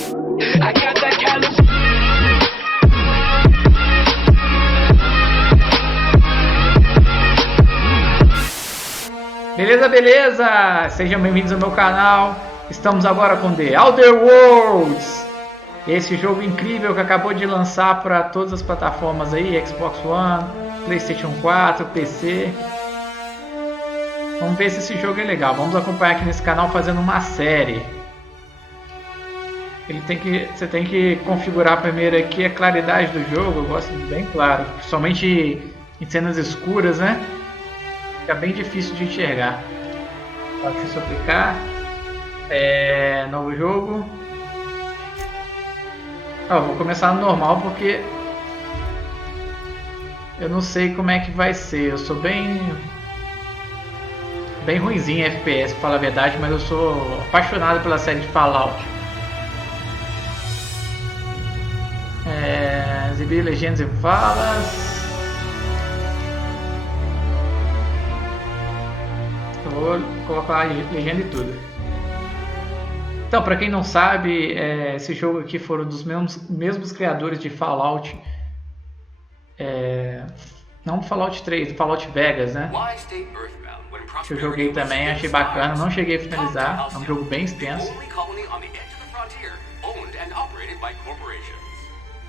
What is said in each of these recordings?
I got that kind of... Beleza, beleza! Sejam bem-vindos ao meu canal. Estamos agora com The Outer Worlds, esse jogo incrível que acabou de lançar para todas as plataformas aí, Xbox One, PlayStation 4, PC. Vamos ver se esse jogo é legal. Vamos acompanhar aqui nesse canal fazendo uma série. Você tem que configurar primeiro aqui a claridade do jogo. Eu gosto bem claro, principalmente em cenas escuras, né? Fica bem difícil de enxergar. Tá difícil aplicar. Novo jogo. Vou começar no normal porque eu não sei como é que vai ser. Eu sou bem ruinzinho em FPS, pra falar a verdade, mas eu sou apaixonado pela série de Fallout. Exibir legendas e falas. Eu vou colocar a legenda e tudo. Então, para quem não sabe, esse jogo aqui foram dos mesmos criadores de Fallout. Não Fallout 3, Fallout Vegas, né? Que eu joguei também, achei bacana, não cheguei a finalizar. É um jogo bem extenso.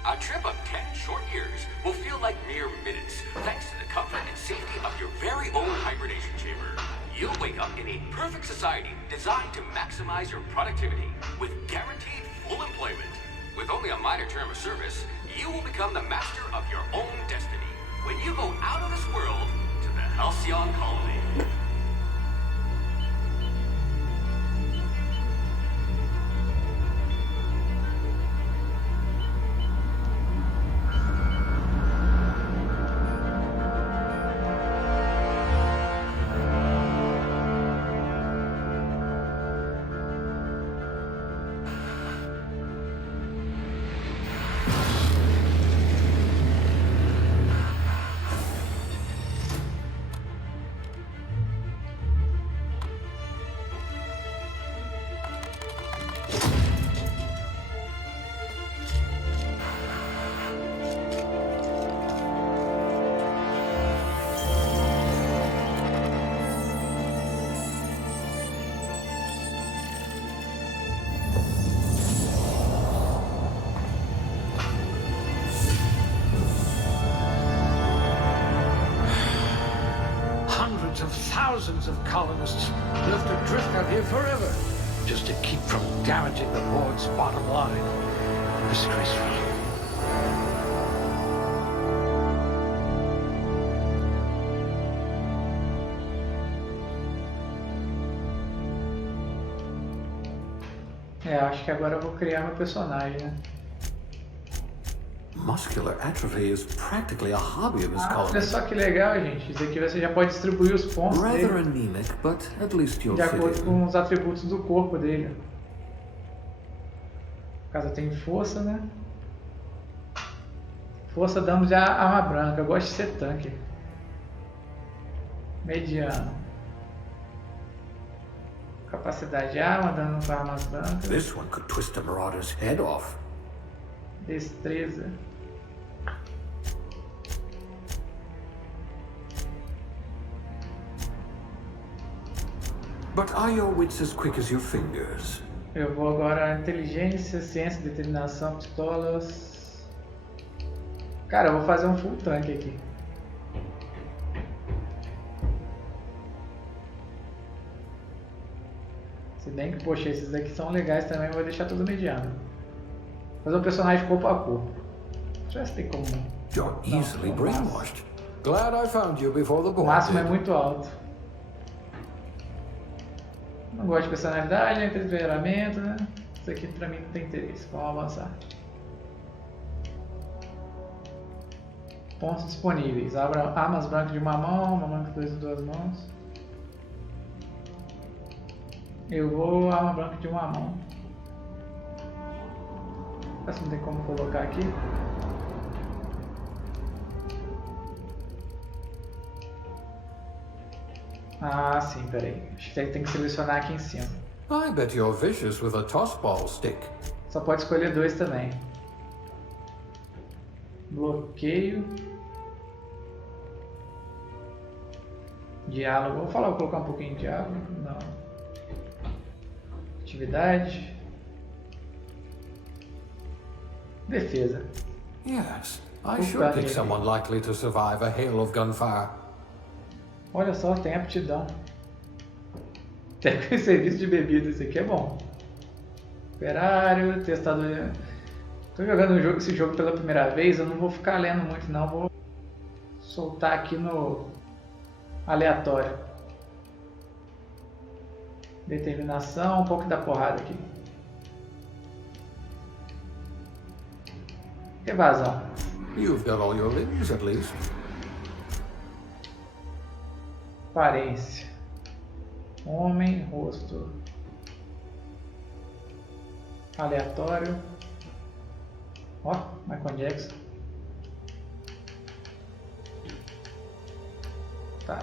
A trip of 10 short years will feel like mere minutes, thanks to the comfort and safety of your very own hibernation chamber. You'll wake up in a perfect society designed to maximize your productivity with guaranteed full employment. With only a minor term of service, you will become the master of your own destiny when you go out of this world to the Halcyon Colony. Of thousands of colonists will have to drift out here forever just to keep from damaging the board's bottom line. Disgraceful. Acho que agora eu vou criar meu personagem, né? Muscular atrophy is practically a hobby of his colony. Olha só que legal, gente. Isso aqui você já pode distribuir os pontos Rather dele anemic, but at least you'll de fit acordo in. com os atributos do corpo dele. No caso, tem força, né? Força, dano de arma branca. Eu gosto de ser tanque. Mediano. Capacidade de arma, dano com armas brancas. This one could twist a marauder's head off. Destreza. But are your wits as quick as your fingers? Eu vou agora inteligência, ciência, determinação, pistolas. Cara, eu vou fazer um full tanque aqui. Se bem que, poxa, esses aqui são legais também, eu vou deixar tudo mediano. Fazer um personagem corpo a corpo. Já tem como. You're easily brainwashed. Glad I found you before the O board máximo é did. muito alto. Não gosto de personalidade, entretenimento, né? Isso aqui pra mim não tem interesse. Vamos avançar. Pontos disponíveis. Abra armas brancas de uma mão, uma branca de duas mãos. Eu vou arma branca de uma mão. Essa não tem como colocar aqui. Ah, sim, peraí. Acho que tem que selecionar aqui em cima. I bet you're vicious with a toss ball stick. Só pode escolher 2 também. Bloqueio. Diálogo. Vou colocar um pouquinho de diálogo. Não. Atividade. Defesa. Yes, I should pick someone likely to survive a hail of gunfire. Olha só, tem aptidão. Técnico de serviço de bebida, esse aqui é bom. Operário, testador. Tô jogando esse jogo pela primeira vez, eu não vou ficar lendo muito não, vou soltar aqui no aleatório. Determinação, um pouco da porrada aqui. Evasão. You've got all your limbs, at least. Aparência. Homem, rosto. Aleatório. Ó, Michael Jackson. Tá.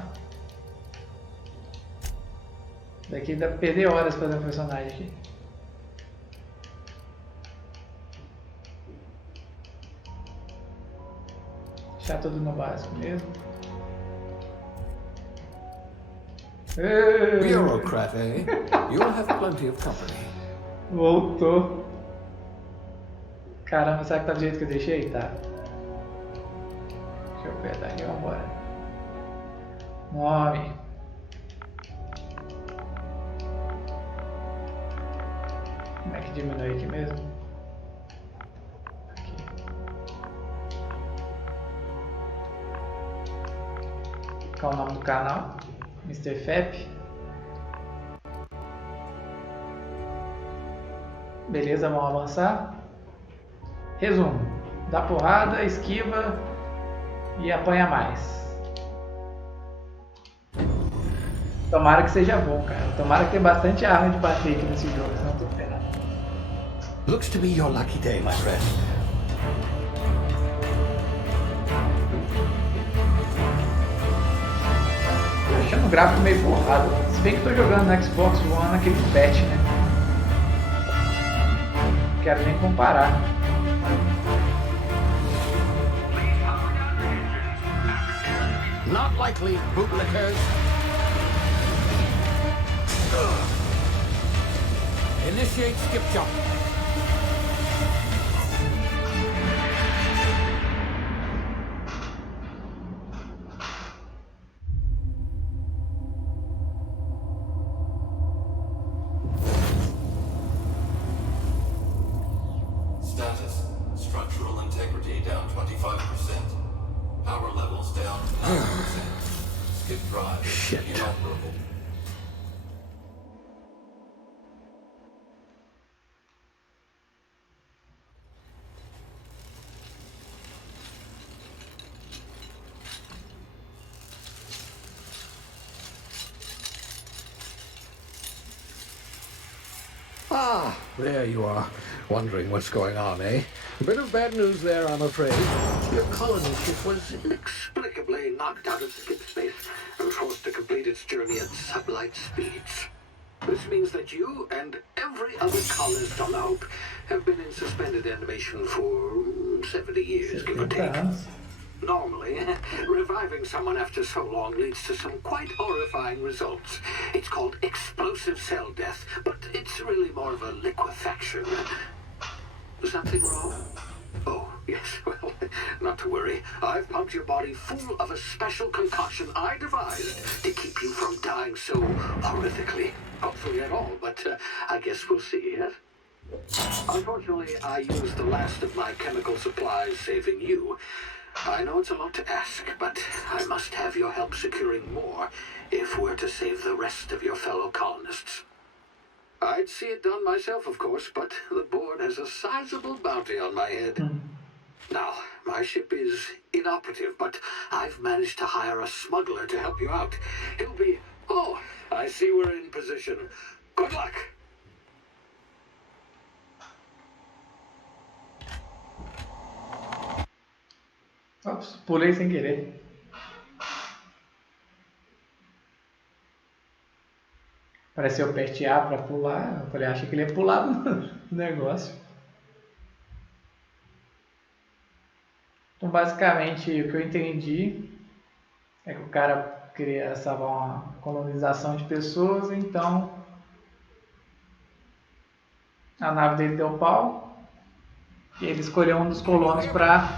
Daqui dá pra perder horas fazendo personagem aqui. Deixar tudo no básico mesmo. Bureaucrat, eh? You'll have plenty of company. Voltou. Caramba, será que tá do jeito que eu deixei? Tá. Deixa eu apertar aqui, vambora. Nome. Como é que diminui aqui mesmo? Aqui. Qual o nome do canal? Mr. Fep. Beleza, vamos avançar. Resumo: dá porrada, esquiva e apanha mais. Tomara que seja bom, cara. Tomara que tenha bastante arma de bater aqui nesse jogo, senão eu tô ferrado. Looks to be your lucky day, my friend. Tô achando o gráfico meio borrado. Se bem que tô jogando no Xbox One aquele patch, né? Não quero nem comparar. Not likely, bootlickers. Initiate skip jump. Status: structural integrity down 25%. Power levels down 90%. Skip drive inoperable. Ah, there you are. Wondering what's going on, eh? A bit of bad news there, I'm afraid. Your colony ship was Inexplicably knocked out of skip space and forced to complete its journey at sublight speeds. This means that you and every other colonist on the Hope have been in suspended animation for 70 years, give or take. Normally, reviving someone after so long leads to some quite horrifying results. It's called explosive cell death, but it's really more of a liquefaction. Something wrong? Oh, yes, well, not to worry. I've pumped your body full of a special concoction I devised to keep you from dying so horrifically. Hopefully at all, but I guess we'll see, yes? Unfortunately, I used the last of my chemical supplies saving you. I know it's a lot to ask, but I must have your help securing more if we're to save the rest of your fellow colonists. I'd see it done myself, of course, but the board has a sizable bounty on my head. Now, my ship is inoperative, but I've managed to hire a smuggler to help you out. He'll be... Oh, I see we're in position. Good luck! Ops, pulei sem querer. Apareceu aperte A pra pular. Eu falei, achei que ele ia pular no negócio. Então, basicamente, o que eu entendi é que o cara queria salvar uma colonização de pessoas, então a nave dele deu pau e ele escolheu um dos colonos para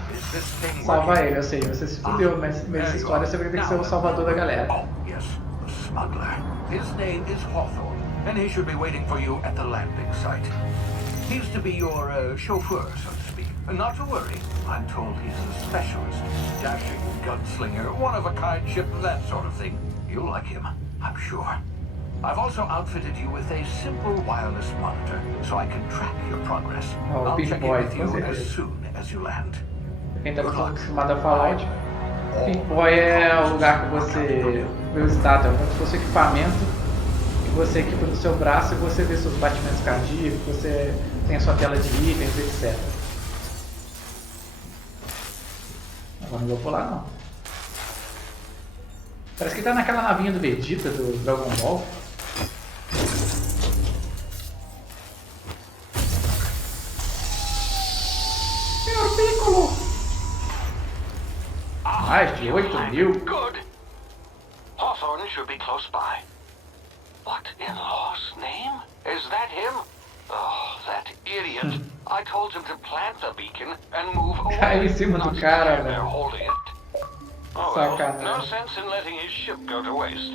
salvar ele. Ou seja, você se fudeu, mas nessa história você vai ter que ser o salvador da galera. Oh, yes, the smuggler. His name is Hawthorne, and he should be waiting for you at the landing site. He's to be your chauffeur, so to speak. Not to worry, I'm told he's a specialist, dashing gunslinger, one-of-a-kind ship, that sort of thing. You'll like him, I'm sure. I've also outfitted you with a simple wireless monitor, so I can track your progress. Oh, I'll big check boy, in with you com as certeza. soon as you land. Quem tá acostumado a Fallout, Pink Boy é o lugar que você vê o status, é como se fosse equipamento que você equipa no seu braço e você vê seus batimentos cardíacos, você tem a sua tela de itens, etc. Agora não vou pular não. Parece que tá naquela navinha do Vegeta do Dragon Ball. Senhor Piccolo! Mais de 8.000. Good. Hawthorne should be close by. What in law's name? Is that him? Oh, that idiot. I told him to plant the beacon and move away. Cai em cima do cara, They're velho. holding it. Oh, well, no Sacanagem. sense in letting his ship go to waste.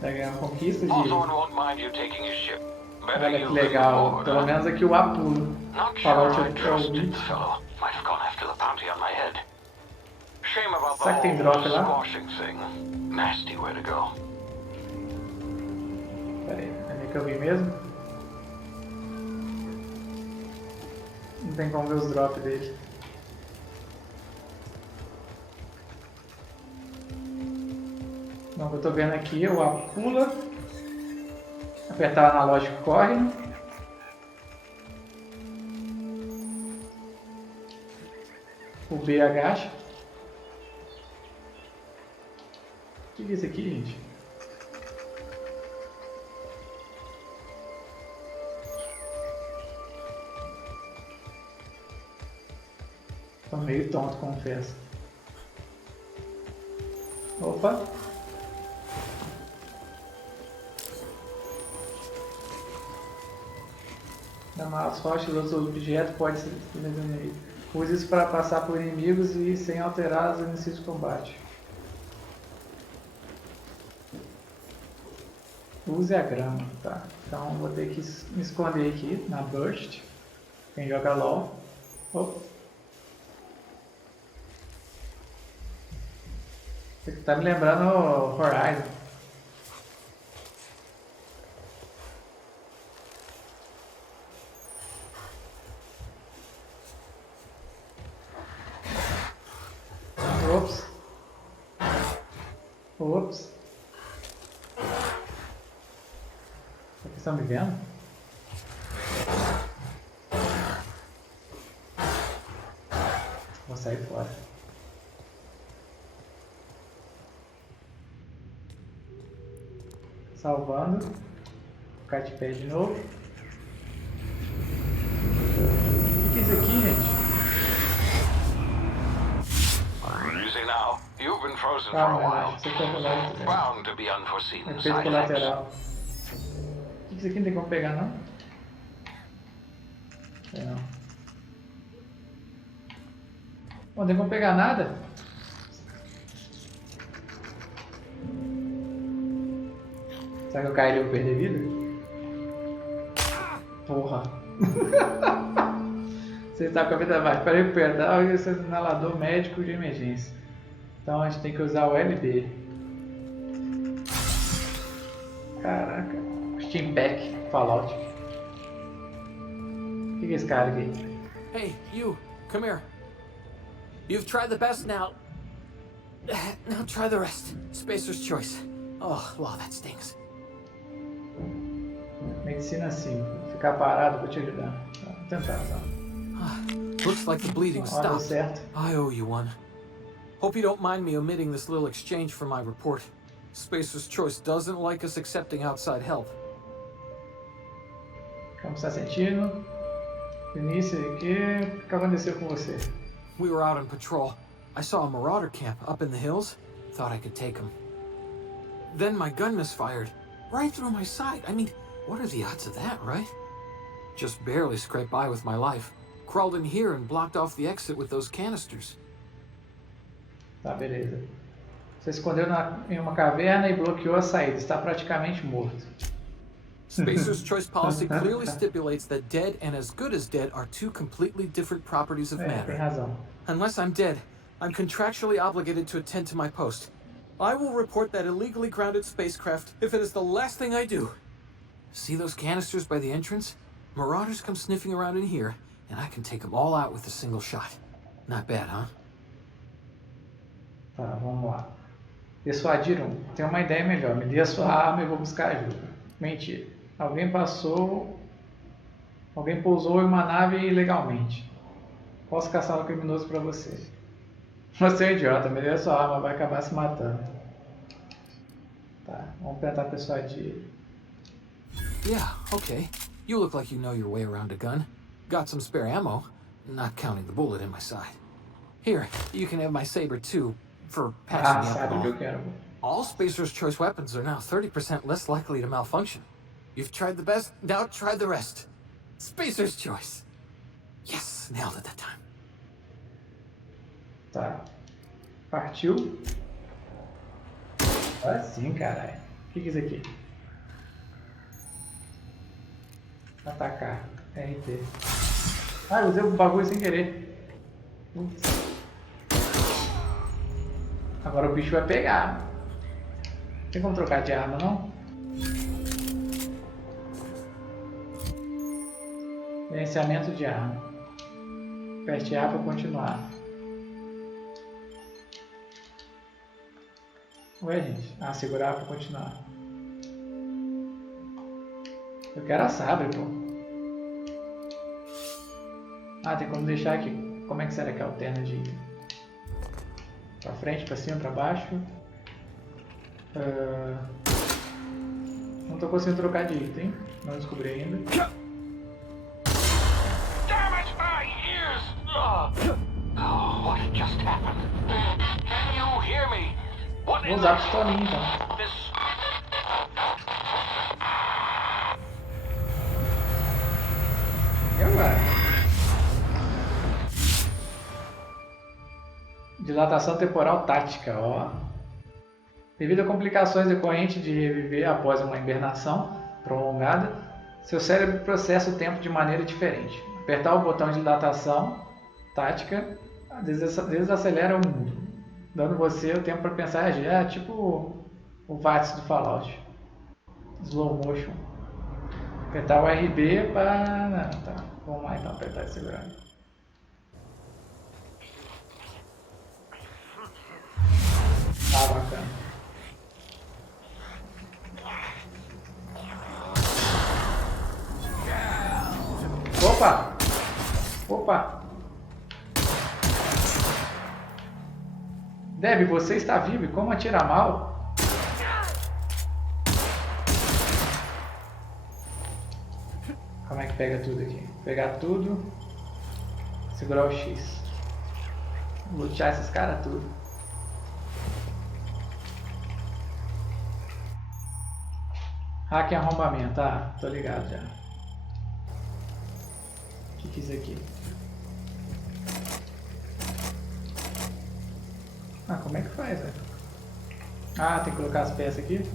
Vai ganhar uma conquista de... Hawthorne won't mind you taking his ship. Better Olha you que live legal. aboard, Pelo huh? menos aqui o Apulo. Not sure Fallout I é o trusted the 20. fellow. Might have gone after the bounty on my head. Shame about the Será que tem whole drop lá? squashing thing. Nasty way to go. Pera aí, é ali que eu vi mesmo? Não tem como ver os drops dele. Então, o que eu tô vendo aqui é o A pula, apertar o analógico corre, o B agacha. O que é isso aqui, gente? Tô meio tonto, confesso. Opa! Chamar as rochas ou objetos pode ser desenhado. Use isso para passar por inimigos e sem alterar os inicios de combate. Use a grama, tá? Então vou ter que me esconder aqui na Burst. Quem joga LOL. Opa. Isso aqui tá me lembrando o Horizon. Ops. Ops. Vocês estão me vendo? Vou sair fora. Salvando. Ficar de pé de novo. O que é isso aqui, gente? Easy now. You've been frozen for a Calma, while. relaxa. Você tá rolando. Bound to be unforeseen Efeito side effects. colateral. O que isso aqui não tem como pegar, não? Não. Não tem como pegar nada? Será que eu cairia e vou perder vida? Porra. Você está com a vida baixa. Para recuperar esse inalador médico de emergência. Então a gente tem que usar o LB. Caraca. Steam Pack. Fallout. O que é esse cara aqui? Hey, you, come here. You've tried the best now. Now try the rest. Spacer's choice. Oh, wow, that stings. Medicina 5. Ficar parado, vou te ajudar. Vou tentar, tá? Looks like the bleeding Ó, deu stopped. certo. I owe you one. Hope you don't mind me omitting this little exchange from my report. Spacer's choice doesn't like us accepting outside help. Como está sentindo? Início aqui. O que aconteceu com você? we were out on patrol. I saw a marauder camp up in the hills. Thought I could take him. Then my gun misfired. Right through my side. I mean, what are the odds of that, right? Just barely scraped by with my life. Crawled in here and blocked off the exit with those canisters. Tá, beleza. Você escondeu em uma caverna e bloqueou a saída. Está praticamente morto. Spacer's choice policy clearly stipulates that dead and as good as dead are two completely different properties of Tem matter. razão. Unless I'm dead, I'm contractually obligated to attend to my post. I will report that illegally grounded spacecraft if it is the last thing I do. See those canisters by the entrance? Marauders come sniffing around in here, and I can take them all out with a single shot. Not bad, huh? Tá, vamos lá. Persuadir um. Tem uma ideia melhor. Me dê a sua arma e vou buscar ajuda. Mentira. Alguém pousou em uma nave ilegalmente. Posso caçar um criminoso para você. Você é um idiota. Me dê a sua arma, vai acabar se matando. Tá, vamos tentar persuadir. Yeah, okay. You look like you know your way around a gun. Got some spare ammo, not counting the bullet in my side. Here, you can have my saber too, for patching me up sabe o and que eu all. quero. All Spacer's choice weapons are now 30% less likely to malfunction. You've tried the best, now try the rest. Spacer's choice. Yes, nailed it that time. Tá. Partiu. Agora sim, caralho. O que é isso aqui? Atacar. RT. Ah, eu usei o bagulho sem querer. Putz. Agora o bicho vai pegar. Não tem como trocar de arma, não? Gerenciamento de arma. Aperte A para continuar. Ué, gente. Ah, segurar para continuar. Eu quero a sabre, pô. Ah, tem como deixar aqui. Como é que será que alterna de item? Pra frente, pra cima, pra baixo. Não tô conseguindo trocar de item. Não descobri ainda. Damn it, my ears! Oh, what just happened? Can you hear me? What Vou usar a pistolinha então. this? E agora? Dilatação temporal tática, ó. Devido a complicações decorrentes de reviver após uma hibernação prolongada, seu cérebro processa o tempo de maneira diferente. Apertar o botão de dilatação tática desacelera o mundo, dando você o tempo para pensar e agir. É tipo o VATS do Fallout. Slow motion. Apertar o RB para... Não, tá. Vamos lá então, apertar e segurar. Ah, bacana. Opa! Opa! Deb, você está vivo e como atira mal? Como é que pega tudo aqui? Pegar tudo, segurar o X. Lutear esses caras tudo. Hack e arrombamento, ah, tô ligado já. O que é isso aqui? Ah, como é que faz, velho? Ah, tem que colocar as peças aqui.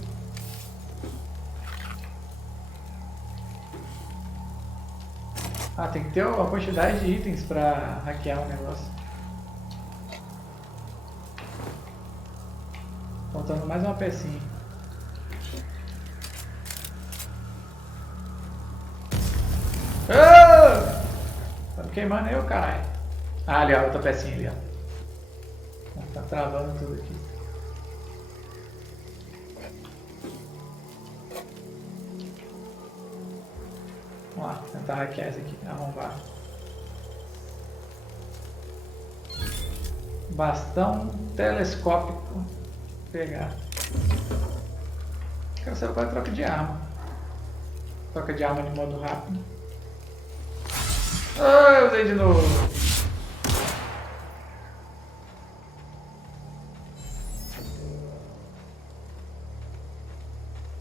Ah, tem que ter a quantidade de itens pra hackear o negócio. Faltando mais uma pecinha. Ah! Tá me queimando eu, caralho. Ah, ali ó, outra pecinha ali, ó. Tá travando tudo aqui. Vamos lá, tentar hackear esse aqui, arrombar. Bastão telescópico. Pegar. Quero saber qual é a troca de arma. Troca de arma de modo rápido. Ah, eu usei de novo.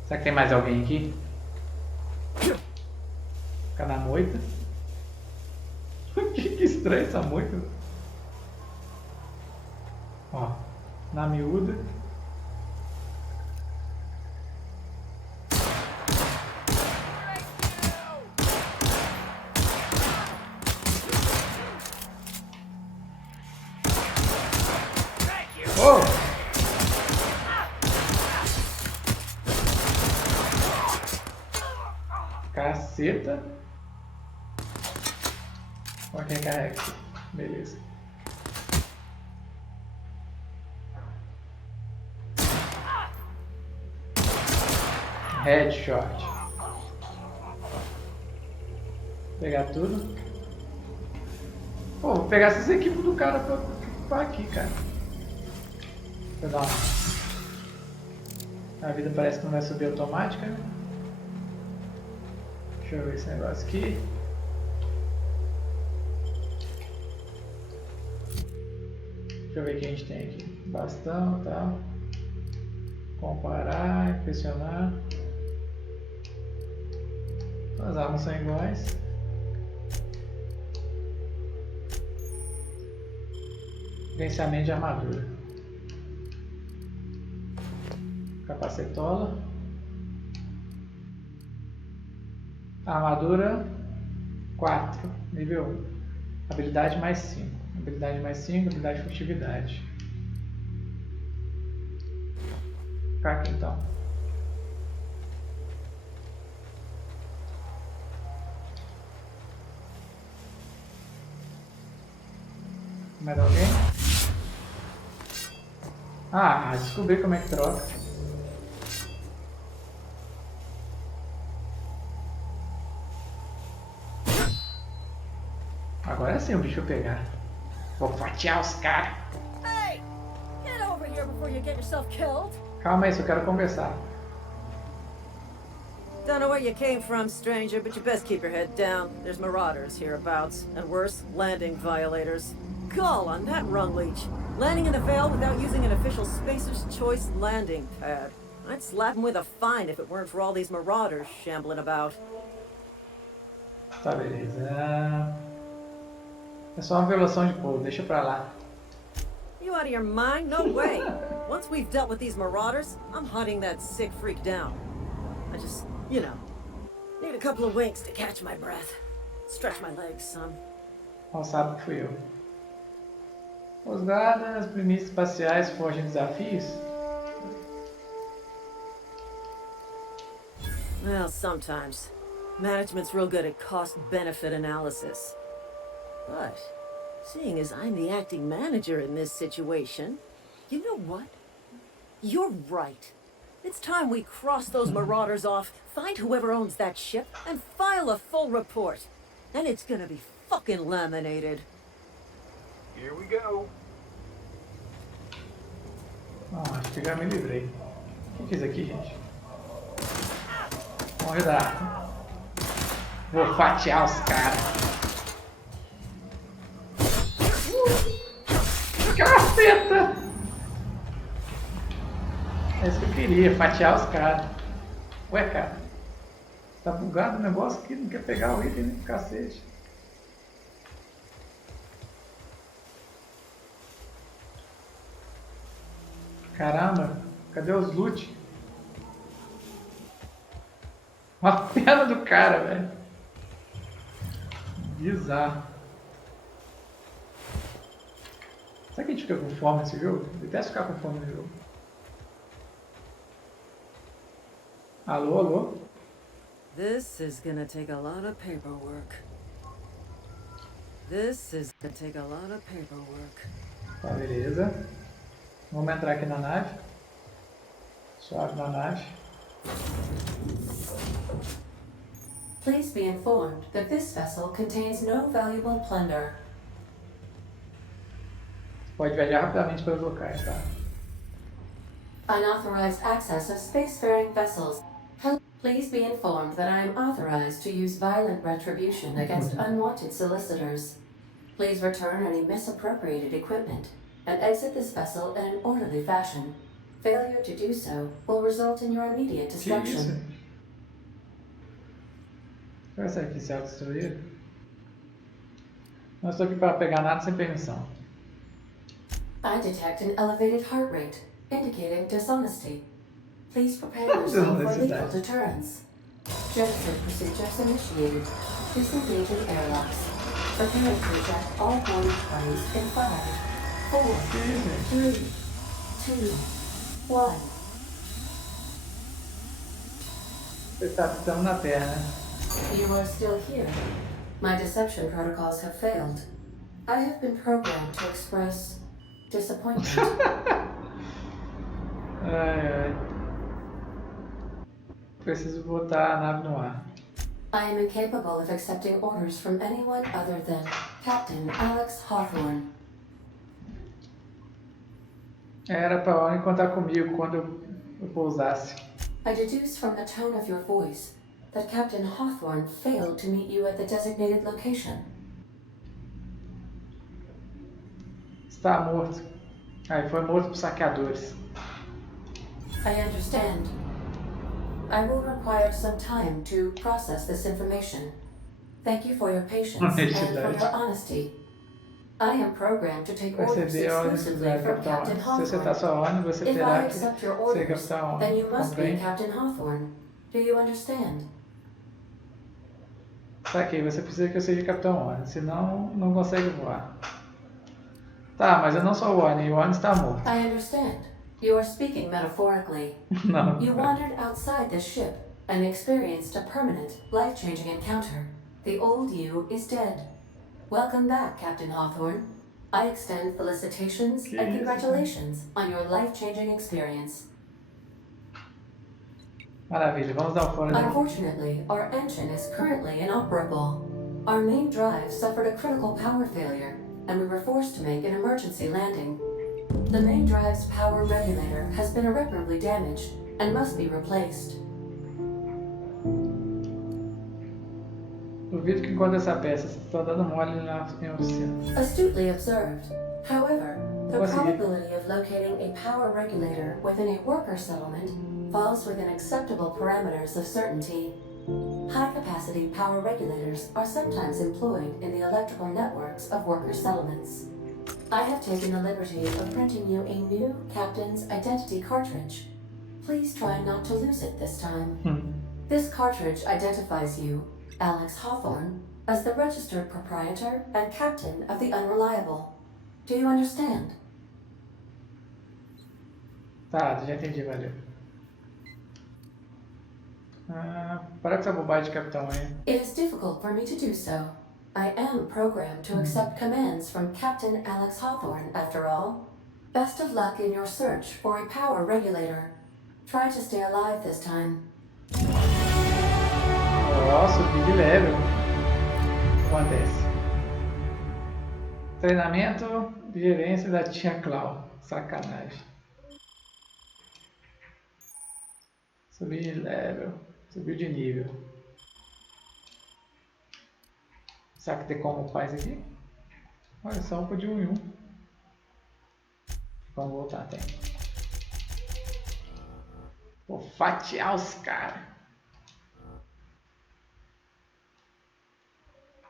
Será que tem mais alguém aqui? Fica na moita. Que estranho essa moita. Ó, na miúda. Oh! Caceta. Ó, quem carrega aqui. Beleza. Headshot. Vou pegar tudo. Pô, vou pegar essas equipes do cara pra aqui, cara. Deixa eu dar uma... A vida parece que não vai subir automática, né? Deixa eu ver esse negócio aqui. Deixa eu ver o que a gente tem aqui. Bastão e tal. Comparar, impressionar. As armas são iguais. Gerenciamento de armadura. Capacetola. Armadura 4, nível 1. Habilidade mais 5. Habilidade mais 5, habilidade de furtividade. Ficar aqui então. Mais alguém? Ah, descobri como é que troca. Agora sim o bicho vai pegar. Vou fatiar os caras. Hey! Get over here before you get yourself killed. Calma aí, só quero conversar. Don't know where you came from, stranger, but you best keep your head down. There's marauders hereabouts, and worse, landing violators. Gall on that rung leech. Landing in the Vale without using an official Spacer's Choice landing pad. I'd slap him with a fine if it weren't for all these marauders shambling about. Tá, beleza. É só uma violação de povo, deixa pra lá. You out of your mind? No way. Once we've dealt with these marauders, I'm hunting that sick freak down. I just, you know, need a couple of winks to catch my breath. Stretch my legs, son. Não sabe que fui eu. Os guardas, primícias espaciais fogem de desafios? Well, sometimes. Management's real good at cost-benefit analysis. But, seeing as I'm the acting manager in this situation, you know what? You're right. It's time we cross those marauders off, find whoever owns that ship, and file a full report. And it's gonna be fucking laminated. Here we go. Acho que já me livrei. O que é isso aqui, gente? Vamos ajudar. Vou fatiar os caras. Caceta! É isso que eu queria, fatiar os caras. Ué, cara. Tá bugado o negócio aqui, não quer pegar o item, né? Cacete. Caramba, cadê os loot? Uma pena do cara, velho. Bizarro. Será que a gente fica com fome nesse jogo? Detesto ficar com fome no jogo. Alô, alô? This is gonna take a lot of paperwork. This is gonna take a lot of paperwork. Tá, beleza. Vamos entrar aqui na nave. Suave na nave. Please be informed that this vessel contains no valuable plunder. Pode viajar rapidamente pelos locais, tá? Unauthorized access of spacefaring vessels. Please be informed that I am authorized to use violent retribution against unwanted solicitors. Please return any misappropriated equipment and exit this vessel in an orderly fashion. Failure to do so will result in your immediate Que destruction. isso? Qual é essa aqui? Se autodestruir? Não estou aqui para pegar nada sem permissão. I detect an elevated heart rate, indicating dishonesty. Please prepare yourself for lethal deterrence. Jettison procedures initiated. Disengaging airlocks. Preparing to eject all boarding parties in 5, 4, 3, 2, 1. Você está ficando na Terra, né? You are still here. My deception protocols have failed. I have been programmed to express disappointment. Ai, ai. Preciso botar a nave no ar. I am incapable of accepting orders from anyone other than Captain Alex Hawthorne. Era para a Oni contar comigo quando eu pousasse. I deduce from the tone of your voice that Captain Hawthorne failed to meet you at the designated location. Está morto. Aí foi morto por saqueadores. I understand. I will require some time to process this information. Thank you for your patience and for your honesty. I am programmed to take orders Receber ordens exclusively da from Capitão Captain Oni. Se você está Hawthorne. sua Oni, você If I terá que accept your ser orders, Capitão then Oni. you must be Compreende? Captain Hawthorne. Do you understand? Saquei, você precisa que eu seja Capitão Oni, senão não consegue voar. Tá, mas eu não sou o Oni, e o Oni está morto. I understand. You are speaking metaphorically. Não. You wandered outside this ship and experienced a permanent, life-changing encounter. The old you is dead. Welcome back, Captain Hawthorne. I extend felicitations and congratulations on your life-changing experience. Maravilha, vamos dar um fora daqui. Unfortunately, our engine is currently inoperable. Our main drive suffered a critical power failure, and we were forced to make an emergency landing. The main drive's power regulator has been irreparably damaged and must be replaced. Duvido que encontre essa peça, você está dando mole na oficina. Astutely observed. However, the What's it? probability of locating a power regulator within a worker settlement falls within acceptable parameters of certainty. High-capacity power regulators are sometimes employed in the electrical networks of worker settlements. I have taken the liberty of printing you a new captain's identity cartridge. Please try not to lose it this time. This cartridge identifies you, Alex Hawthorne, as the registered proprietor and captain of the Unreliable. Do you understand? Tá, já entendi, valeu. Para com essa bobagem de Capitão aí. It is difficult for me to do so. I am programmed to accept commands from Captain Alex Hawthorne, after all. Best of luck in your search for a power regulator. Try to stay alive this time. Nossa, subi de level. O que acontece? Treinamento de gerência da tia Clau. Sacanagem. Subi de level. Subiu de nível. Será que tem como faz aqui? Olha só, um de 1 em 1. Vamos voltar, tem. Vou fatiar os caras.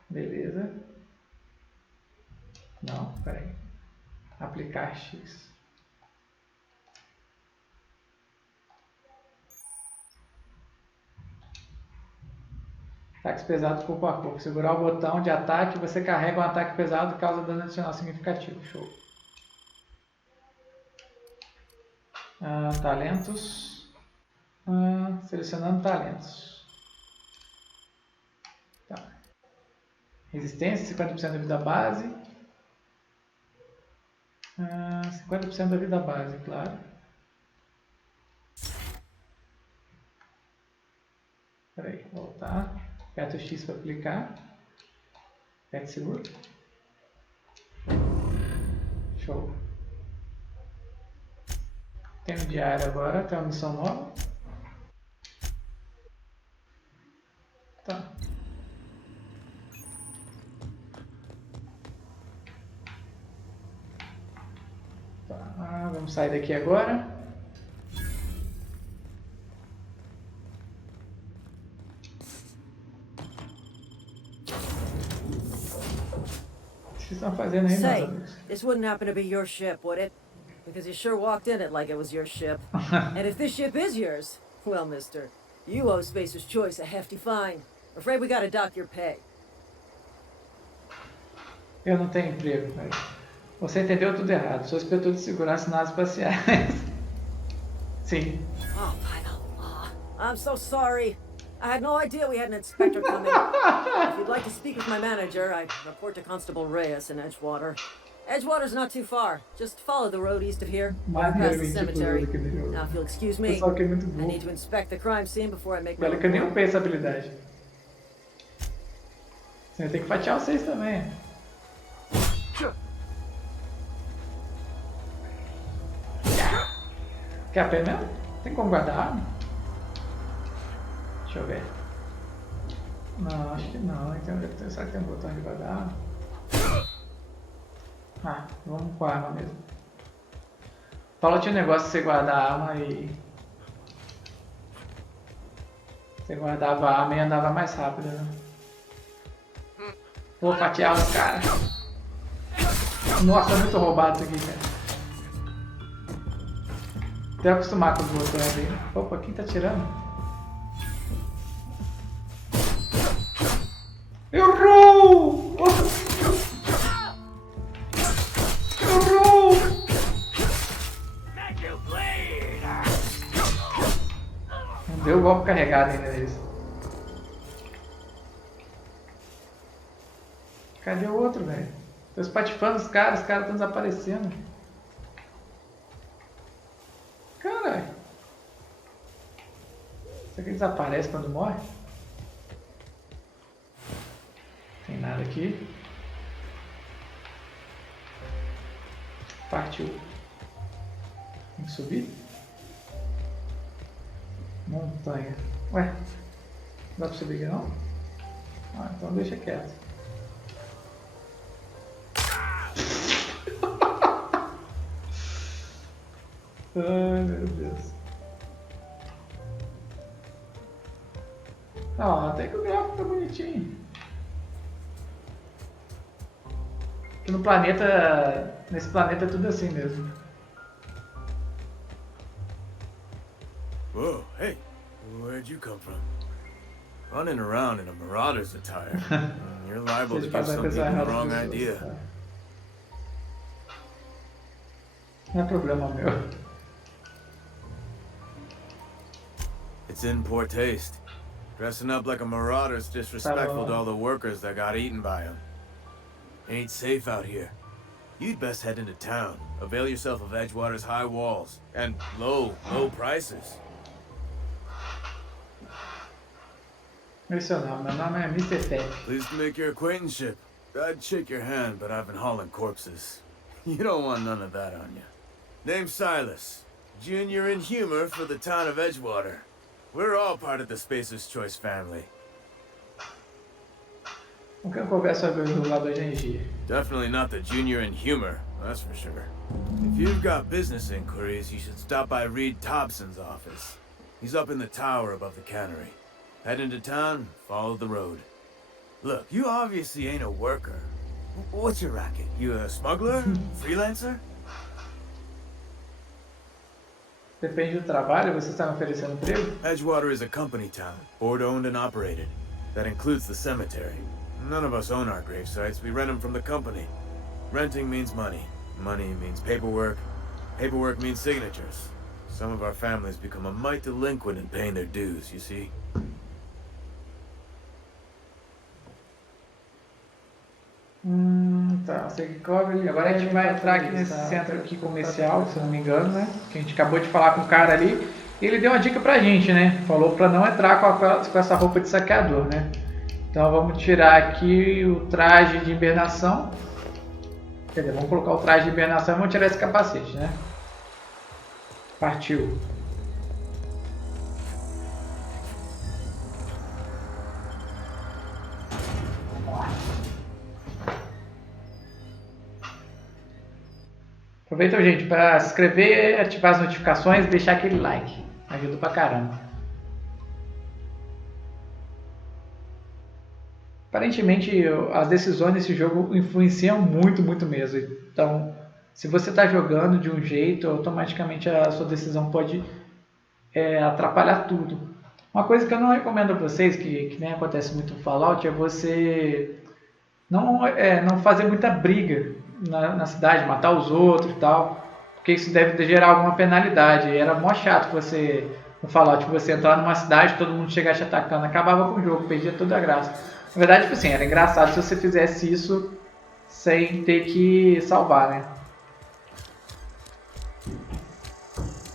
Beleza. Não, peraí. Aplicar X. Ataques pesados corpo a corpo. Segurar o botão de ataque, você carrega um ataque pesado e causa dano adicional significativo. Show. Talentos. Selecionando talentos. Tá. Resistência, 50% da vida base. 50% da vida base, claro. Peraí, voltar. Aperta o X para aplicar. Aperta seguro. Show. Tem um diário agora, tem uma missão nova. Tá. Vamos sair daqui agora. vocês estão fazendo aí, meus Say, amigos? this wouldn't happen to be your ship, would it? Because you sure walked in it like it was your ship. And if this ship is yours, well, mister, you owe Spacer's Choice a hefty fine. Afraid we gotta dock your pay. Eu não tenho emprego, velho. Você entendeu tudo errado. Sou inspetor de segurança nas espaciais. Sim. Oh, by the law. I'm so sorry. I had no idea we had an inspector coming. If you'd like to speak with my manager, I report to Constable Reyes in Edgewater. Edgewater's not too far. Just follow the road east of here, right past the cemetery. Now, if you'll excuse me, Pessoal que é muito I bom. need to inspect the crime scene before I make my Olha que eu nem report. upei essa habilidade. Você vai ter que fatiar vocês também. Quer a pé mesmo? Tem como guardar a arma? Deixa eu ver. Não, acho que não. Então, será que tem um botão de guardar a arma? Ah, vamos com a arma mesmo. Paulo tinha um negócio de você guardar a arma e... Você guardava a arma e andava mais rápido, né? Vou fatiar os caras. Nossa, é muito roubado isso aqui, cara. Até acostumar com os botões aí. Opa, quem tá tirando? Errou! Errou! Não deu o golpe carregado ainda neles. Cadê o outro, velho? Tô espatifando os caras estão desaparecendo. Caralho. Será que ele desaparece quando morre? Tem nada aqui. Partiu. Tem que subir? Montanha. Ué? Não dá pra subir aqui não? Ah, então deixa quieto. Ai, meu Deus. Não, até que o gráfico tá bonitinho. Aqui no planeta, nesse planeta é tudo assim mesmo. Whoa, hey, where'd you come from? Running around in a marauder's attire. You're liable to give some people the wrong idea. Não é problema meu. It's in poor taste. Dressing up like a marauder's disrespectful to all the workers that got eaten by him. Ain't safe out here. You'd best head into town. Avail yourself of Edgewater's high walls and low prices. Esse é o nome. Meu nome é Mr. Peck. Pleased to make your acquaintanceship. I'd shake your hand, but I've been hauling corpses. You don't want none of that on you. Name's Silas. Junior in humor for the town of Edgewater. We're all part of the Spacer's Choice family. Não quero conversar sobre o regulador de energia. Definitely not the junior in humor, that's for sure. If you've got business inquiries, you should stop by Reed Thompson's office. He's up in the tower above the cannery. Head into town, follow the road. Look, you obviously ain't a worker. What's your racket? You a smuggler? Freelancer? Depende do trabalho, você está me oferecendo emprego? Edgewater is a company town, board-owned and operated. That includes the cemetery. None of us own our grave sites, we rent them from the company. Renting means money. Money means paperwork. Paperwork means signatures. Some of our families become a mite delinquent in paying their dues, you see? Tá, você que cobre. Agora a gente vai entrar aqui nesse centro aqui comercial, se não me engano, né? Que a gente acabou de falar com o cara ali. E ele deu uma dica pra gente, né? Falou pra não entrar com essa roupa de saqueador, né? Então vamos tirar aqui o traje de hibernação. Quer dizer, vamos colocar o traje de hibernação e vamos tirar esse capacete, né? Partiu. Aproveita, gente, para se inscrever, ativar as notificações e deixar aquele like. Ajuda pra caramba. aparentemente as decisões desse jogo influenciam muito, muito mesmo. Então, se você está jogando de um jeito, automaticamente a sua decisão pode atrapalhar tudo. Uma coisa que eu não recomendo a vocês, que nem acontece muito no Fallout, é você não fazer muita briga na cidade, matar os outros e tal, porque isso deve gerar alguma penalidade. Era mó chato que você, no Fallout, você entrar numa cidade, todo mundo chegar te atacando, acabava com o jogo, perdia toda a graça. Na verdade, tipo assim, era engraçado se você fizesse isso sem ter que salvar, né?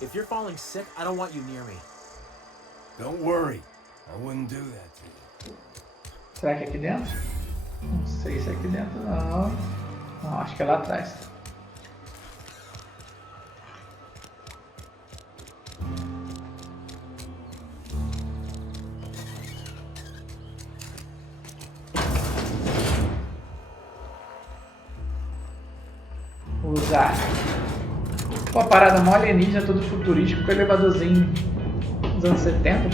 If you're falling sick, I don't want you near me. Don't worry. I wouldn't do that to you. Será que é aqui dentro? Não sei se é aqui dentro, não. Não, acho que é lá atrás. Usar. Pô, a parada mó alienígena, todo futurístico, com elevadorzinho dos anos 70.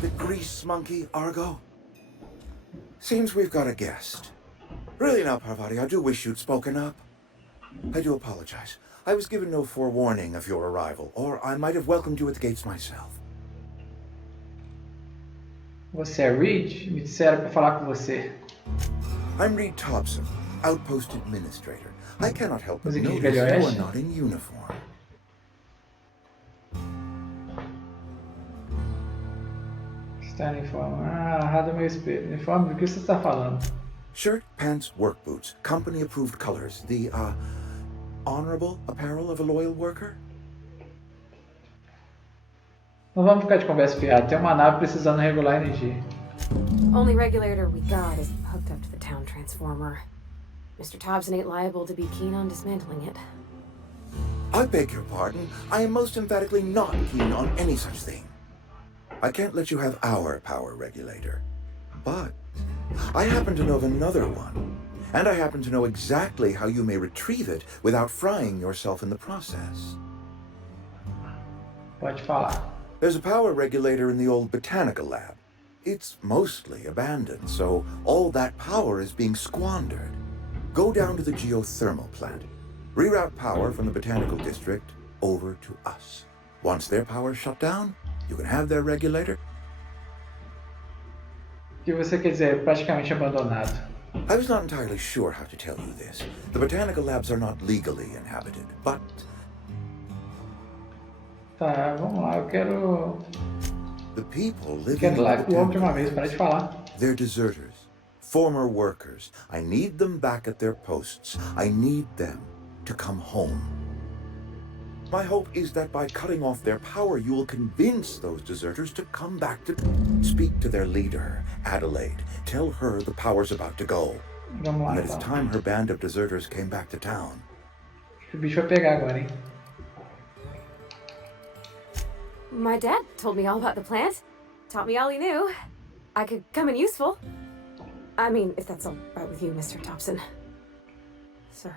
The grease monkey, Argo? Seems we've got a guest. Really now, Parvati, I do wish you'd spoken up. I do apologize. I was given no forewarning of your arrival, or I might have welcomed you at the gates myself. Você é Reed? Me disseram para falar com você. I'm Reed Thompson, Outpost Administrator. I cannot help but Musiquinha de notice Velho you are Oeste. not in uniform. Está uniforme. Ah, errado é meu espelho. Uniforme, do que você está falando? Shirt, pants, work boots, company-approved colors. The, honorable apparel of a loyal worker? Não vamos ficar de conversa fiada. Tem uma nave precisando regular energia. Only regulator we got is hooked up to the town transformer. Mr. Thompson ain't liable to be keen on dismantling it. I beg your pardon. I am most emphatically not keen on any such thing. I can't let you have our power regulator. But I happen to know of another one. And I happen to know exactly how you may retrieve it without frying yourself in the process. Pode falar. There's a power regulator in the old botanical lab. It's mostly abandoned, so all that power is being squandered. Go down to the geothermal plant. Reroute power from the botanical district over to us. Once their power's shut down, you can have their regulator. O que você quer dizer? Praticamente abandonado. I was not entirely sure how to tell you this. The botanical labs are not legally inhabited, but... Tá, vamos lá, eu quero... The people living Quero in lá the com o homem de uma botanical vez, para de falar. They're deserters, former workers. I need them back at their posts. I need them to come home. My hope is that by cutting off their power, you will convince those deserters to come back to speak to their leader, Adelaide. Tell her the power's about to go. Vamos lá, And that it's então. time her band of deserters came back to town. O bicho vai pegar agora, hein? My dad told me all about the plant. Taught me all he knew. I could come in useful. I mean, if that's all right with you, Mr. Thompson. Sir.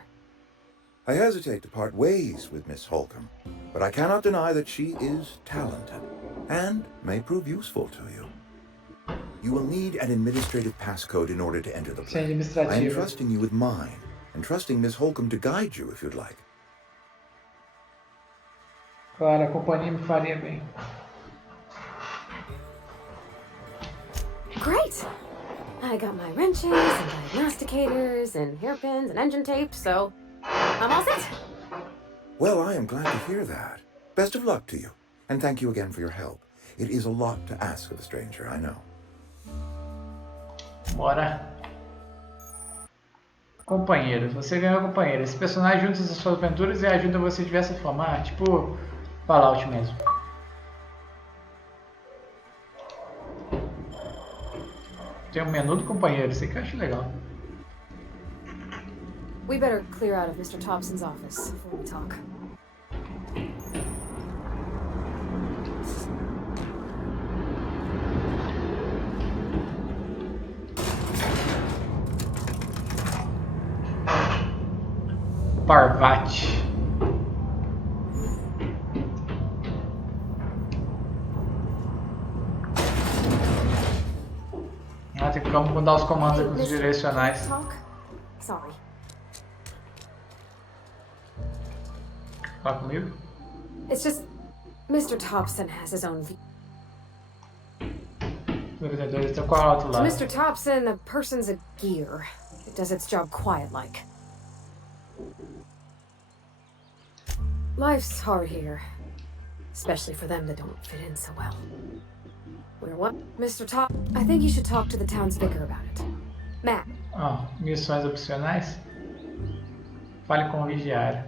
I hesitate to part ways with Miss Holcomb, but I cannot deny that she is talented and may prove useful to you. You will need an administrative passcode in order to enter the Sim, plant. I am administrativo. trusting you with mine, and trusting Miss Holcomb to guide you if you'd like. Claro, a companhia me faria bem. Great! I got my wrenches and diagnosticators and hairpins and engine tape, so I'm all set. Well, I am glad to hear that. Best of luck to you, and thank you again for your help. It is a lot to ask of a stranger, I know. Bora. Companheiros. Você ganhou companheiro. Esse personagem junta as suas aventuras e ajuda você de diversas formas. Ah, tipo Fallout mesmo. Tem um menu do companheiro. Isso aí que eu acho legal. We better clear out of Mr. Thompson's office before we talk. Parvati. Ah, tem que mudar os comandos aqui dos direcionais. Talk? Sorry. Fala comigo? It's just Mr. Thompson has his own view. Então qual é o outro To lado? Mr. Thompson, a person's a gear. It does its job quiet-like. Life's hard here. Especially for them that don't fit in so well. We're what? Mr. Top, I think you should talk to the town's vicar about it. Matt. Ah, missões opcionais. Fale com o vigiário.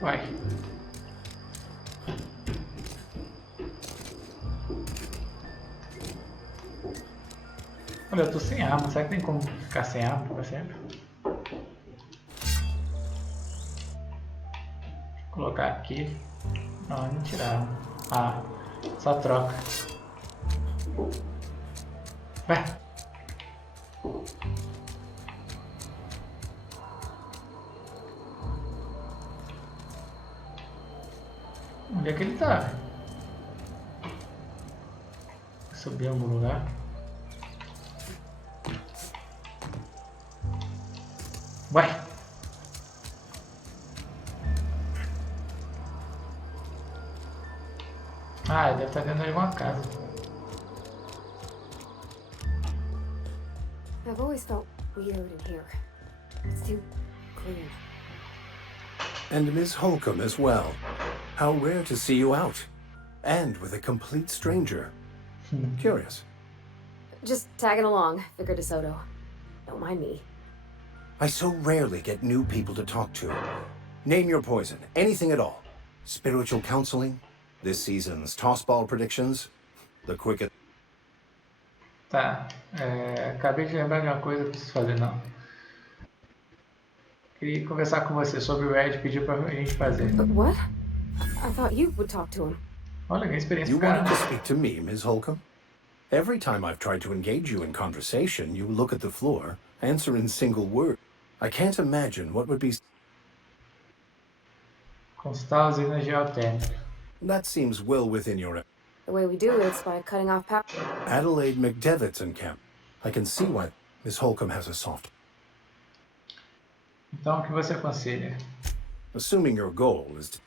Vai. Olha, eu tô sem arma. Será que tem como ficar sem arma pra sempre? Vou colocar aqui. Não tirar. Ah, só troca. Vai. Onde é que ele tá? Subir em algum lugar? Vai! Ah, ele deve estar dentro de alguma casa. I've always felt weird in here. It's too clean. And Miss Holcomb as well. How rare to see you out. And with a complete stranger. Curious. Just tagging along, Vicar DeSoto. Don't mind me. I so rarely get new people to talk to. Name your poison, anything at all. Spiritual counseling, this season's tossball predictions, the quickest. Tá, acabei de lembrar de uma coisa que preciso fazer, não. Queria conversar com você sobre o Ed pediu pra gente fazer. But what? I thought you would talk to him. Olha que experiência You do cara. wanted to speak to me, Ms. Holcomb? Every time I've tried to engage you in conversation, you look at the floor, answer in single words. I can't imagine what would be... Constar usina geotérmica. That seems well within your... The way we do it's by cutting off power. Adelaide McDevitt's camp. I can see why Miss Holcomb has a soft... Então, o que você aconselha? Assuming your goal is to...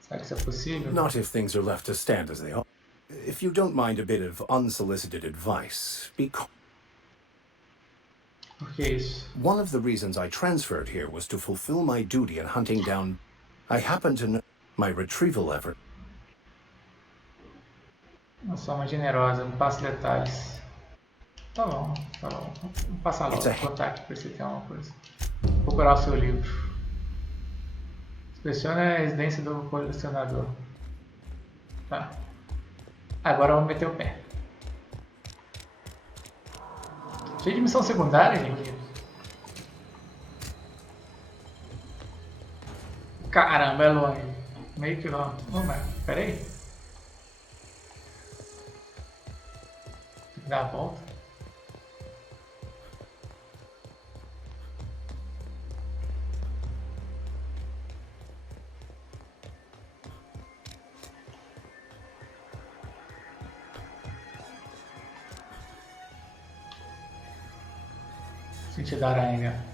Será que isso é possível? Not if things are left to stand as they are. If you don't mind a bit of unsolicited advice, because... Por que isso? One of the reasons I transferred here was to fulfill my duty in hunting down... I happen to know my retrieval effort. Uma soma generosa, não passa detalhes. Tá bom, tá bom. Vamos passar logo, vou botar aqui pra ver se tem alguma coisa. Vou procurar o seu livro. Selecione a residência do colecionador. Tá. Agora vamos meter o pé. Cheio de missão secundária, gente. Caramba, é longe. Meio quilômetro. Vamos lá, pera aí. Tem que dar a volta. Sentido da aranha.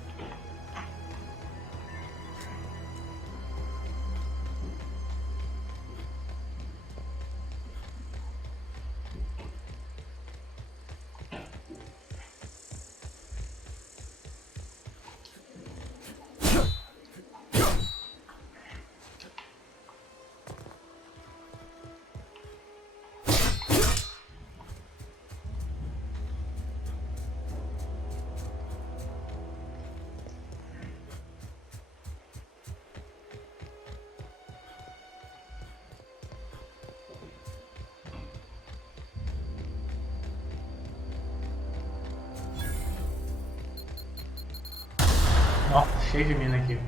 Ó, cheio de mina aqui.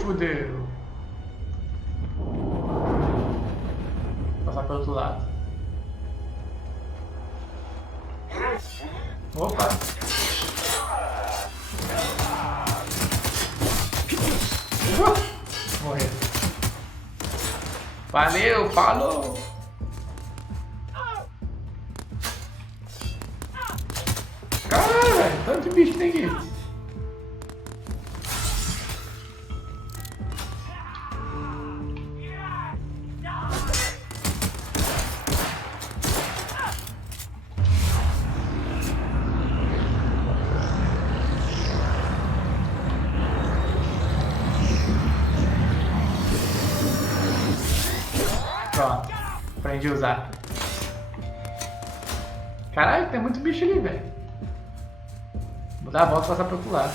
Fudeu. Vou passar pelo outro lado. Opa. Morreu. Valeu, falou! Caralho, velho, tanto de bicho que tem aqui. Pronto, aprendi a usar. Caralho, tem muito bicho ali, velho. Vou dar a volta e passar pro outro lado.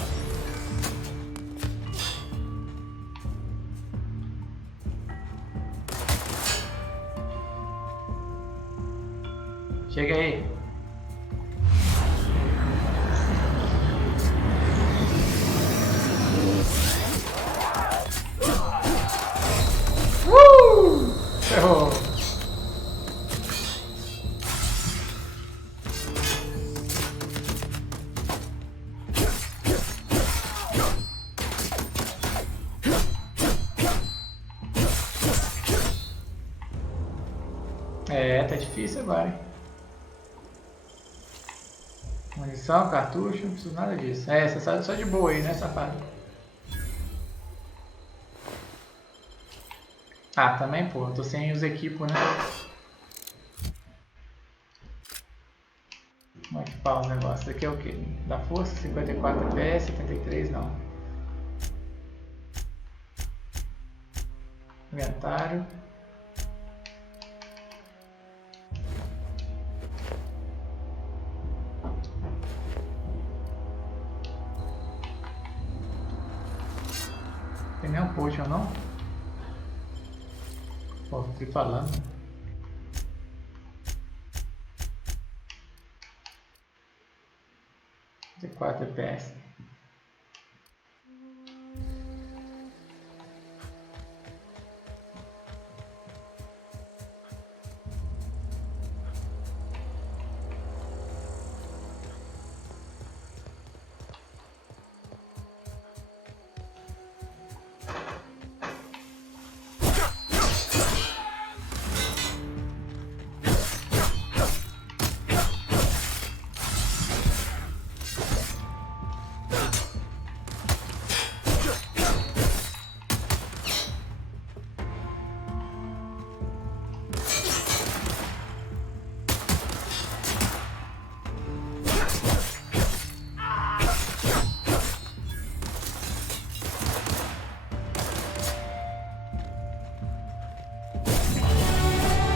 Chega aí. Ferrou. É, tá difícil agora, hein? Munição, cartucho, não preciso nada disso. É, você sai só de boa aí, né, safado? Ah, também, pô, eu tô sem os equipos, né? Como é que fala o negócio? Isso aqui é o quê? Da força, 54 FPS, 73 não. Inventário. Tem nenhum potion não? Pô, tô falando. De 4 FPS.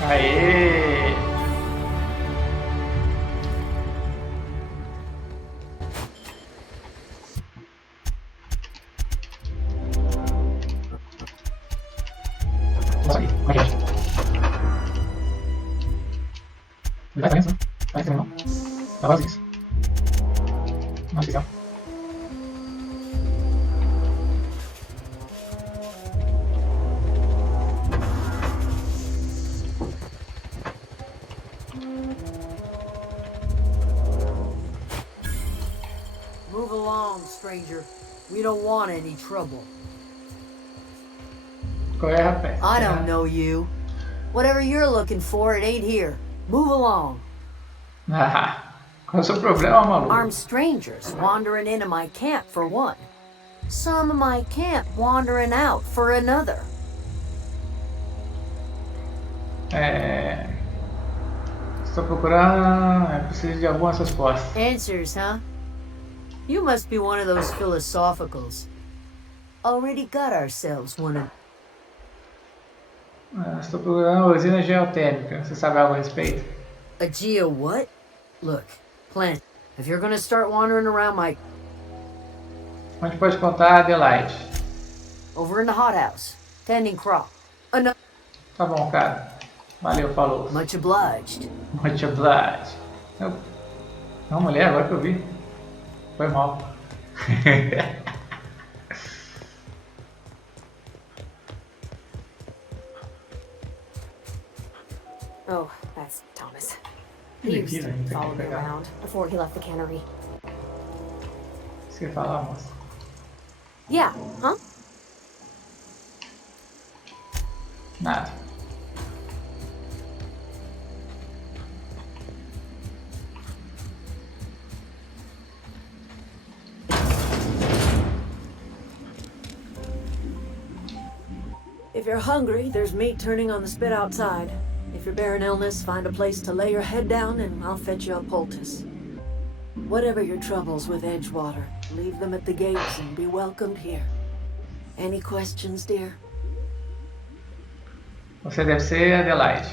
Aê! Vai isso, vai não. Tá vazio isso. Não sei. Move along, stranger. We don't want any trouble. Qual é, rapaz? I don't know you. Whatever you're looking for, it ain't here. Move along. Ah, qual é o seu problema, maluco? Armed strangers wandering into my camp for one. Some of my camp wandering out for another. Estou procurando. Preciso de algumas respostas. Answers, huh? You must be one of those philosophicals. Already got ourselves one of... Estou procurando uma usina geotérmica. Você sabe algo a respeito? A geo what? Look, Plant, if you're gonna start wandering around my... Onde pode contar Adelaide? Over in the hothouse, tending crop. Tá bom, cara. Valeu, falou. Much obliged. Much obliged. Não, mulher, agora que eu vi. Foi mal. Oh, that's Thomas. He used to follow me around before he left the cannery. Você falar, moça? Yeah, huh? Nada. If you're hungry, there's meat turning on the spit outside. If you're bearing illness, find a place to lay your head down and I'll fetch you a poultice. Whatever your troubles with Edgewater, leave them at the gates and be welcomed here. Any questions, dear? Você deve ser Adelaide.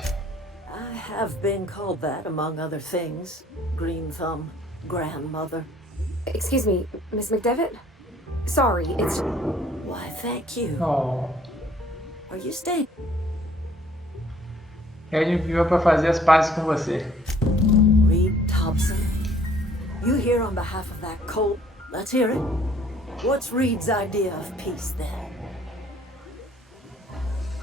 I have been called that, among other things. Green Thumb, grandmother. Excuse me, Miss McDevitt? Sorry, it's... Why, thank you. Oh. Are you staying? Ele enviou para fazer as pazes com você. Reed Thompson? You here on behalf of that cult? Let's hear it. What's Reed's idea of peace, then?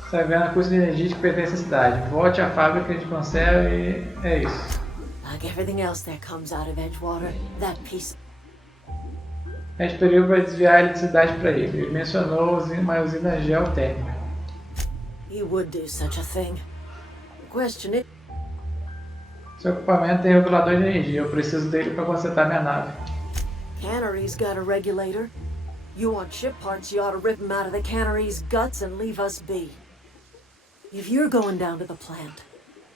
Está vendo a custo de energia que pertence à cidade. Volte à fábrica de conserva e é isso. Like everything else that comes out of Edgewater, that piece... A gente pediu para desviar a eletricidade para ele. Ele mencionou uma usina geotérmica. He would do such a thing. Question it. Seu equipamento tem regulador de energia. Eu preciso dele para consertar minha nave. Cannery's got a regulator. You want ship parts, you ought to rip them out of the cannery's guts and leave us be. If you're going down to the plant,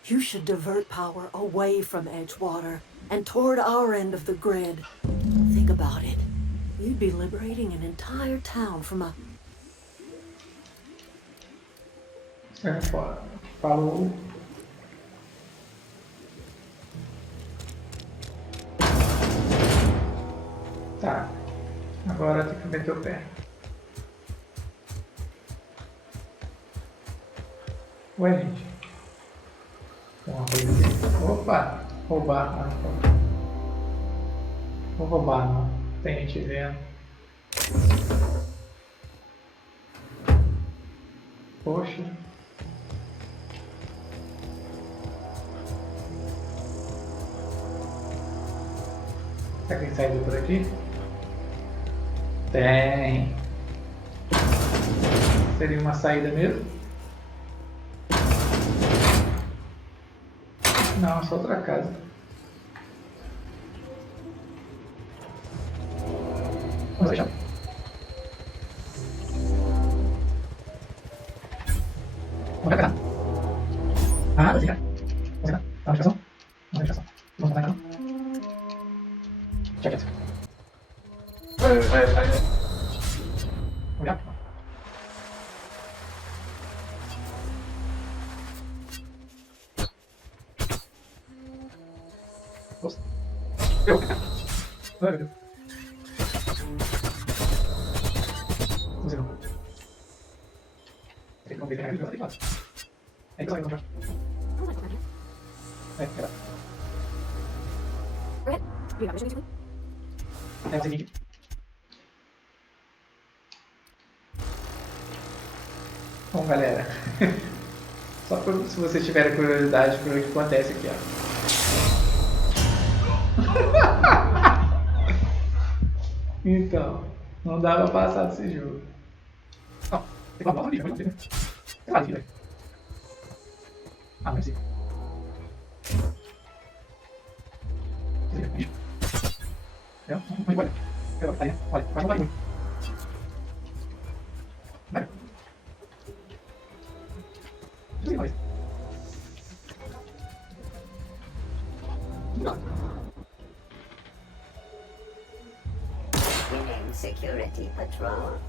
you should divert power away from Edgewater and toward our end of the grid. Think about it. You'd be liberating an entire town from a... Falou. Tá. Agora tem que meter o pé. Ué, gente. Tem uma coisa aqui. Opa! Roubar. Não. Vou roubar, não. Tem gente vendo. Poxa. Será que tem saída por aqui? Tem. Seria uma saída mesmo? Não, é só outra casa. Vamos deixar. Vamos pegar. Ah, vai ficar. Vamos ficar. Tá na notificação? Na notificação. Vamos botar então. Check it. Olha. Nossa. Eu. Ai, meu Deus. Vamos ver. Tem que ver aqui do lado. É que vai entrar. É, espera. É o seguinte. Bom, galera, só se vocês tiverem curiosidade por o que acontece aqui, ó. Então, não dá pra passar desse jogo. Não, tem que passar o vídeo, tem que passar o vídeo. Ah, não é assim. Não, não vai. Olha, vai não vai muito. Vai. Beginning security patrol.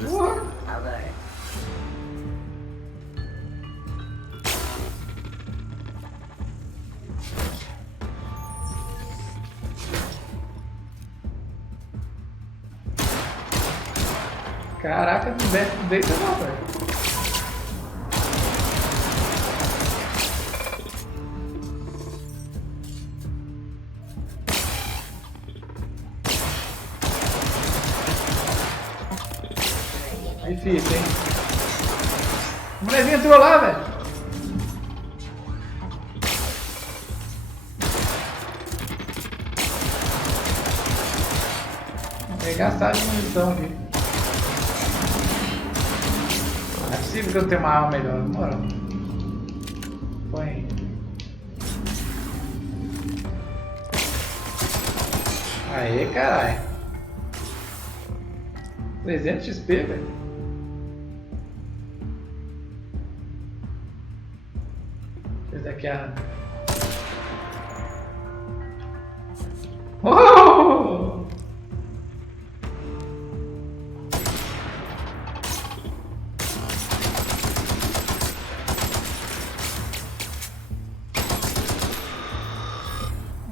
Cover. Caraca, não deita não, velho. Difícil, hein? O molezinho entrou lá, velho. Vou gastar de munição aqui. Não é possível que eu tenha uma arma melhor, na moral. Põe. Aê, caralho. 300 XP, velho. Esse daqui é a... Oh!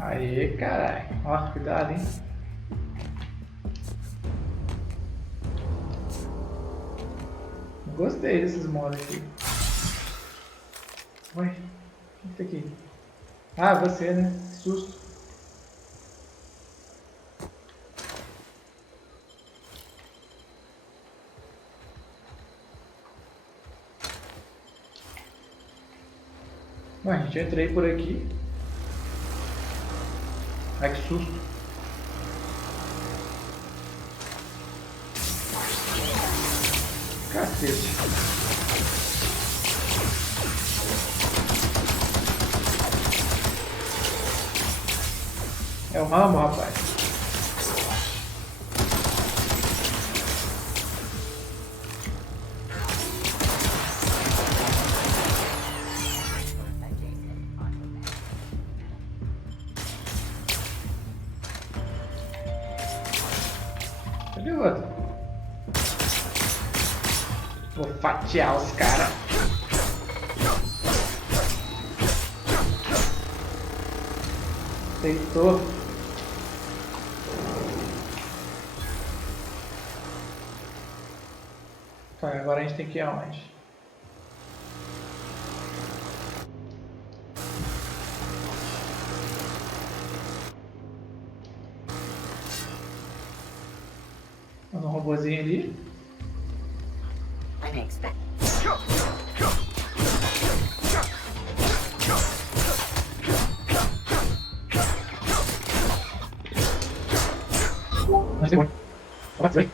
Aê, caralho. Ó, cuidado, hein. Gostei desses modos aqui. Ué, o que tá aqui? Ah, você, né? Que susto. Ué, gente, eu entrei por aqui. Ai, que susto. Cacete. É o ramo, rapaz. Cadê o outro? Vou fatiar os caras. Deitou. Tá, agora a gente tem que ir aonde? Tem um robôzinho ali. Unexpected. Mas tem What's right?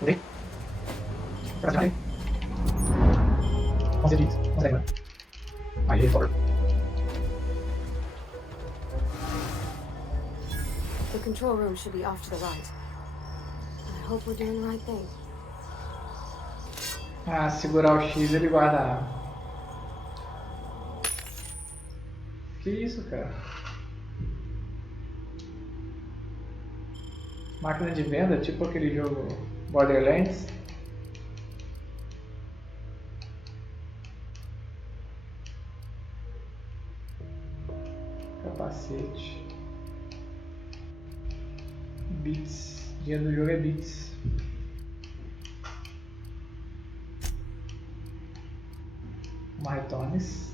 Cadê? Pra trás. Vamos ver isso. Vamos ver, mano. Aí, forward. The control room should be off to the right. I hope we're doing the right thing. Ah, segurar o X ele guarda a arma. Que isso, cara? Máquina de venda, tipo aquele jogo Borderlands. Capacete. Bits. O dinheiro do jogo é bits. Martones.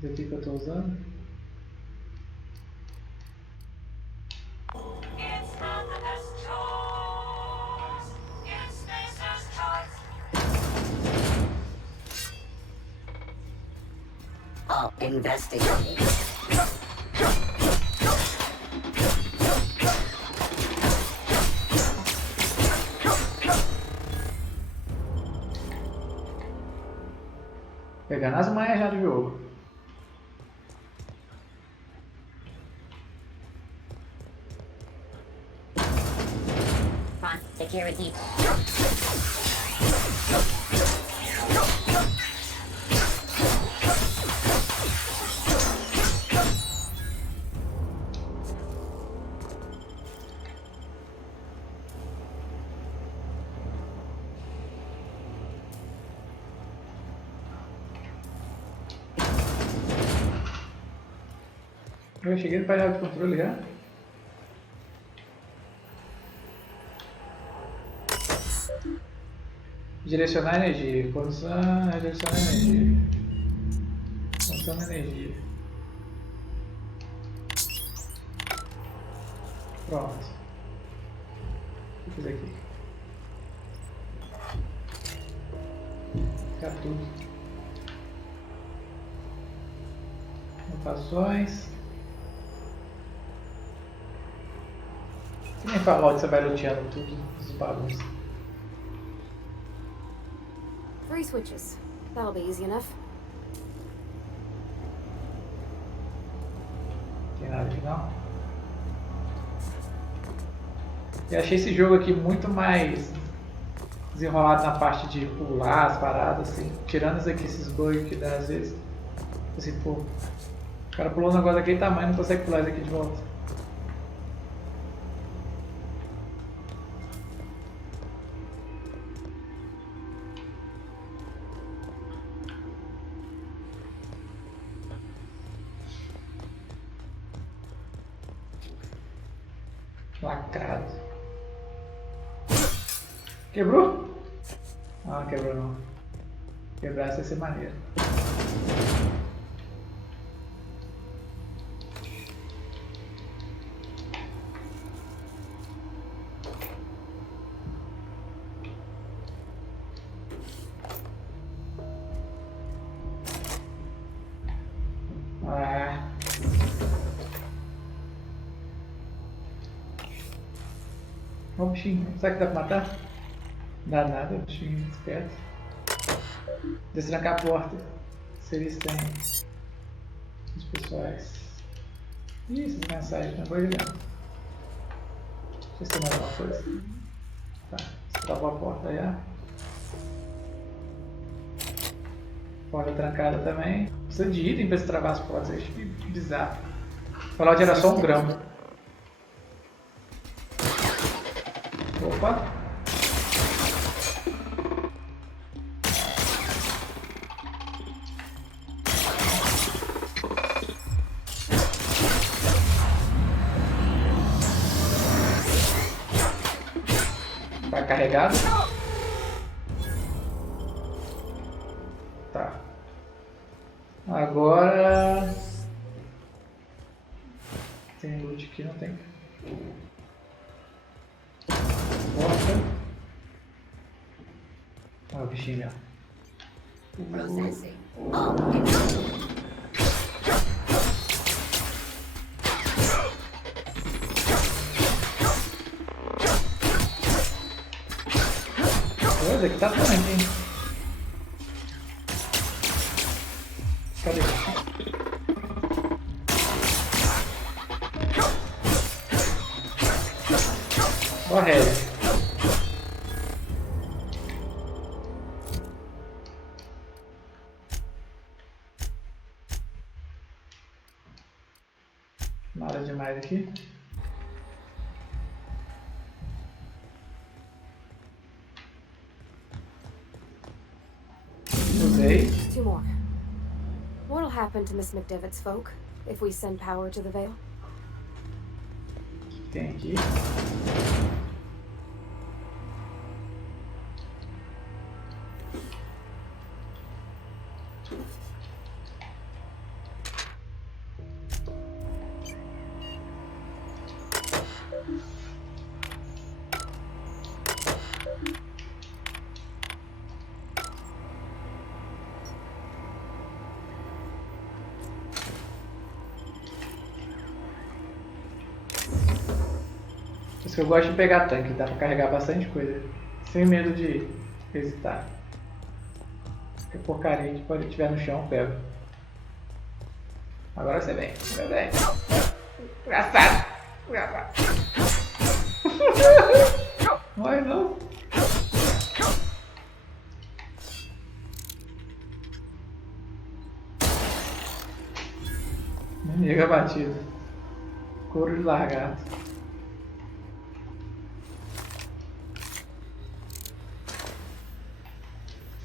O que eu estou usando? I'll investigate. Pegando as manhas já do jogo. Security. Eu cheguei no painel de controle já. Direcionar energia. Condição, direcionar energia. Condição de energia. Pronto. O que eu fiz aqui? Ficar tudo. Anotações. Que nem falar onde você vai luteando tudo, os bagunças. 3 switches. That'll be easy enough. Não tem nada aqui não. Eu achei esse jogo aqui muito mais desenrolado na parte de pular as paradas, assim. Tirando isso aqui, esses bugs que dá às vezes. Assim, pô, o cara pulou um negócio daquele tamanho e não consegue pular isso aqui de volta. Lacrado. Quebrou? Ah, não quebrou não. Quebrar ia ser maneiro. Ó o bichinho, será que dá pra matar? Não dá nada, o bichinho é esperto. Destrancar a porta. Se eles têm os pessoais. Ih, essas mensagens não vou ligar. Deixa eu ver se tem mais alguma coisa. Tá, travou a porta já. Porta trancada também. Precisa de item pra se travar as portas, acho que bizarro. Falar de era só um grão. Opa! Tá carregado? Tá. Agora... Tem loot aqui, não tem? Olha o bichinho mesmo. Processing. Coisa aqui tá tanque, hein? Cadê? Ó, Harry. Nada demais aqui. Usei. 2 more. What'll happen to Miss McDevitt's folk if we send power to the Vale? O que tem aqui? Por isso que eu gosto de pegar tanque, dá pra carregar bastante coisa, sem medo de hesitar. Que porcaria que pode tiver no chão, pego. Agora você vem, você vem. Engraçado, engraçado. Morre não. Inimigo abatido. Couro de largato.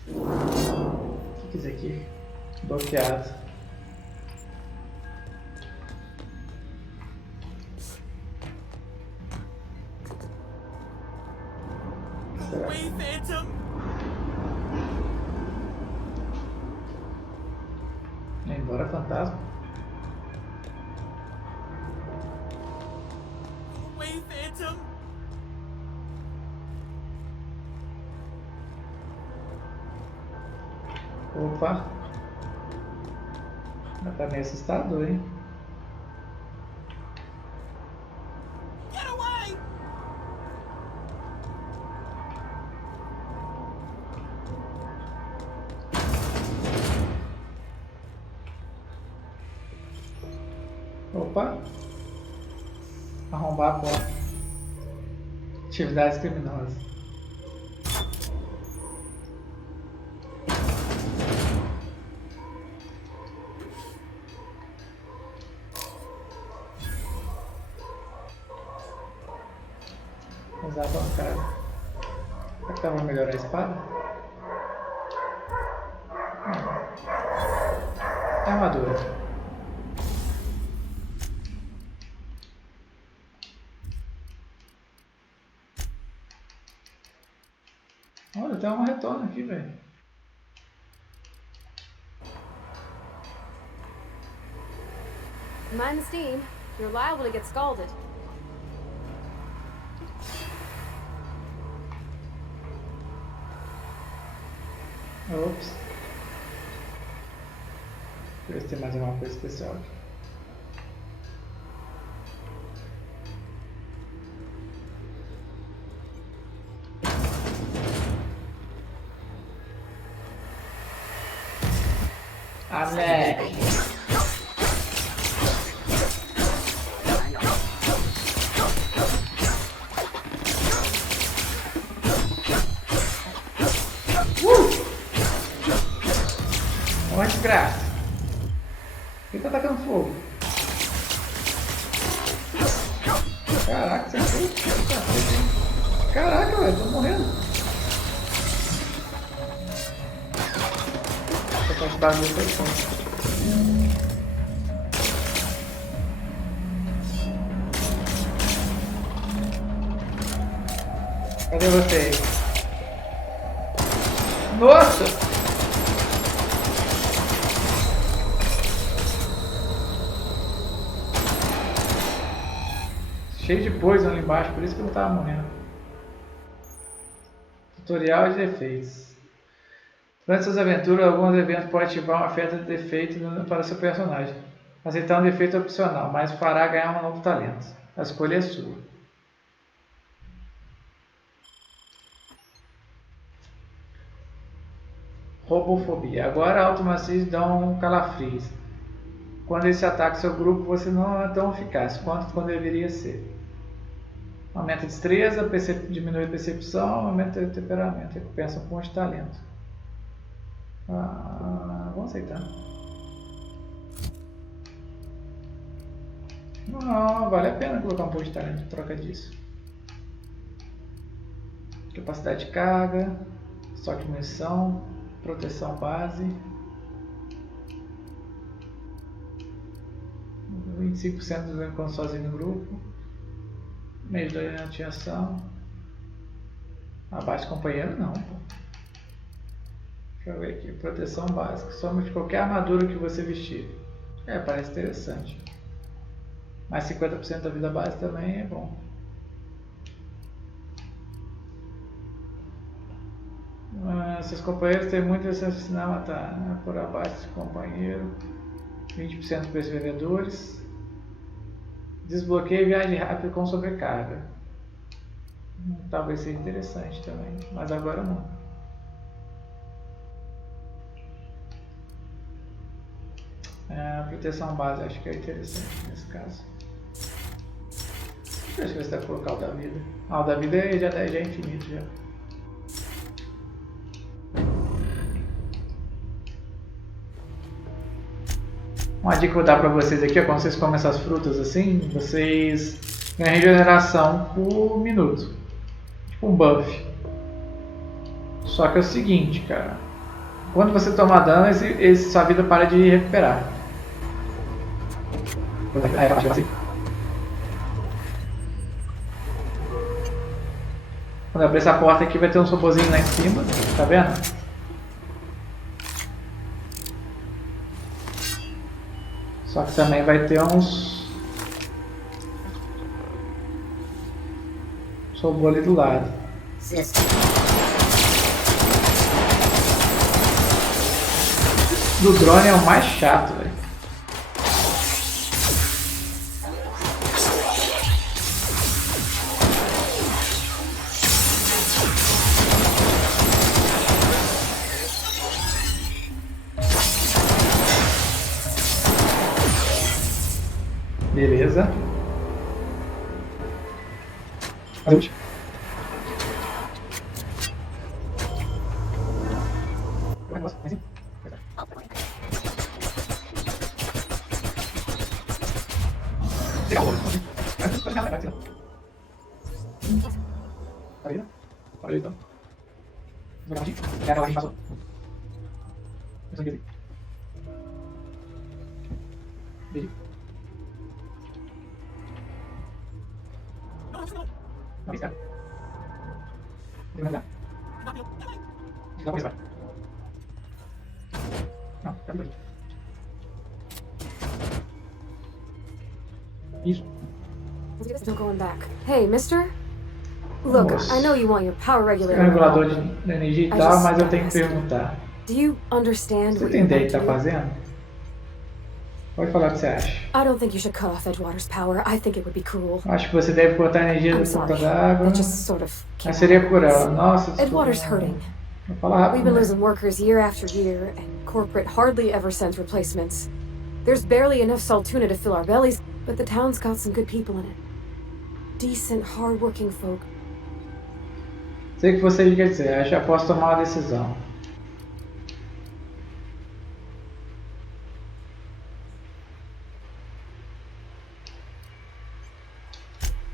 O que é isso aqui? Bloqueado. Será? Embora fantasma. Opa! Mas tá meio assustador, hein? Opa! Arrombar a porta. Atividades criminosas. Usar a bancada. Será que dá pra melhorar a espada? É armadura. Olha, tem uma retorno aqui, velho. Mind the steam. You're liable to get scalded. Ops. Deixa eu ver se tem mais alguma coisa especial aqui. Amém. Uma desgraça. Quem tá atacando fogo? Caraca, você fez? Caraca, velho, tô morrendo. Esse bagulho foi forte. Cadê você? Nossa! Cheio de poison ali embaixo, por isso que eu não tava morrendo. Tutorial de defeitos. Durante suas aventuras, alguns eventos podem ativar uma oferta de defeito para seu personagem. Aceitar um defeito opcional, mas fará ganhar um novo talento. A escolha é sua. Robofobia. Agora automacias dão calafrios. Quando esse ataca seu grupo, você não é tão eficaz quanto deveria ser. Aumenta a destreza, diminui a percepção, aumenta o temperamento, recompensa um ponto de talento. Vamos aceitar. Não, vale a pena colocar um ponto de talento em troca disso. Capacidade de carga, estoque de munição, proteção base. 25% dos encontros sozinho no grupo. Meio de orientação. Abaixo companheiro não, pô. Deixa eu ver aqui. Proteção básica. Soma de qualquer armadura que você vestir. Parece interessante. Mais 50% da vida base também é bom. Seus companheiros têm muito a se ensinar a matar. Por abaixo do companheiro. 20% para os vendedores. Desbloqueie viagem rápida com sobrecarga. Talvez seja interessante também, mas agora não. Proteção base acho que é interessante nesse caso. Deixa eu ver se dá pra colocar o da vida. O da vida já é infinito já. Uma dica que eu vou dar pra vocês aqui é quando vocês comem essas frutas assim, vocês ganham regeneração por minuto. Tipo um buff. Só que é o seguinte, cara. Quando você toma dano, sua vida para de recuperar. Quando eu abrir essa porta aqui vai ter um robozinho lá em cima, tá vendo? Só que também vai ter uns robô ali do lado. Do drone é o mais chato, velho. Beleza. Fazer ult. No going back. Hey, mister? Look, I know you want your power regulator. Regulador de energia e tal, mas eu tenho que perguntar. Do you understand Você what tem you're ideia do about que tá to do? fazendo? Pode falar o que você acha. I don't think you should cut off Edgewater's power. I think it would be cruel. Acho que você deve cortar a energia da ponta d'água. That just sort of Mas seria por ela. Nossa, desculpa. Edgewater's hurting. Vou falar rápido. We've been losing workers year after year, and corporate hardly ever sends replacements. There's barely enough saltuna to fill our bellies, but the town's got some good people in it. Decent, hard-working folk. Sei o que você quer dizer. Acho que eu posso tomar uma decisão.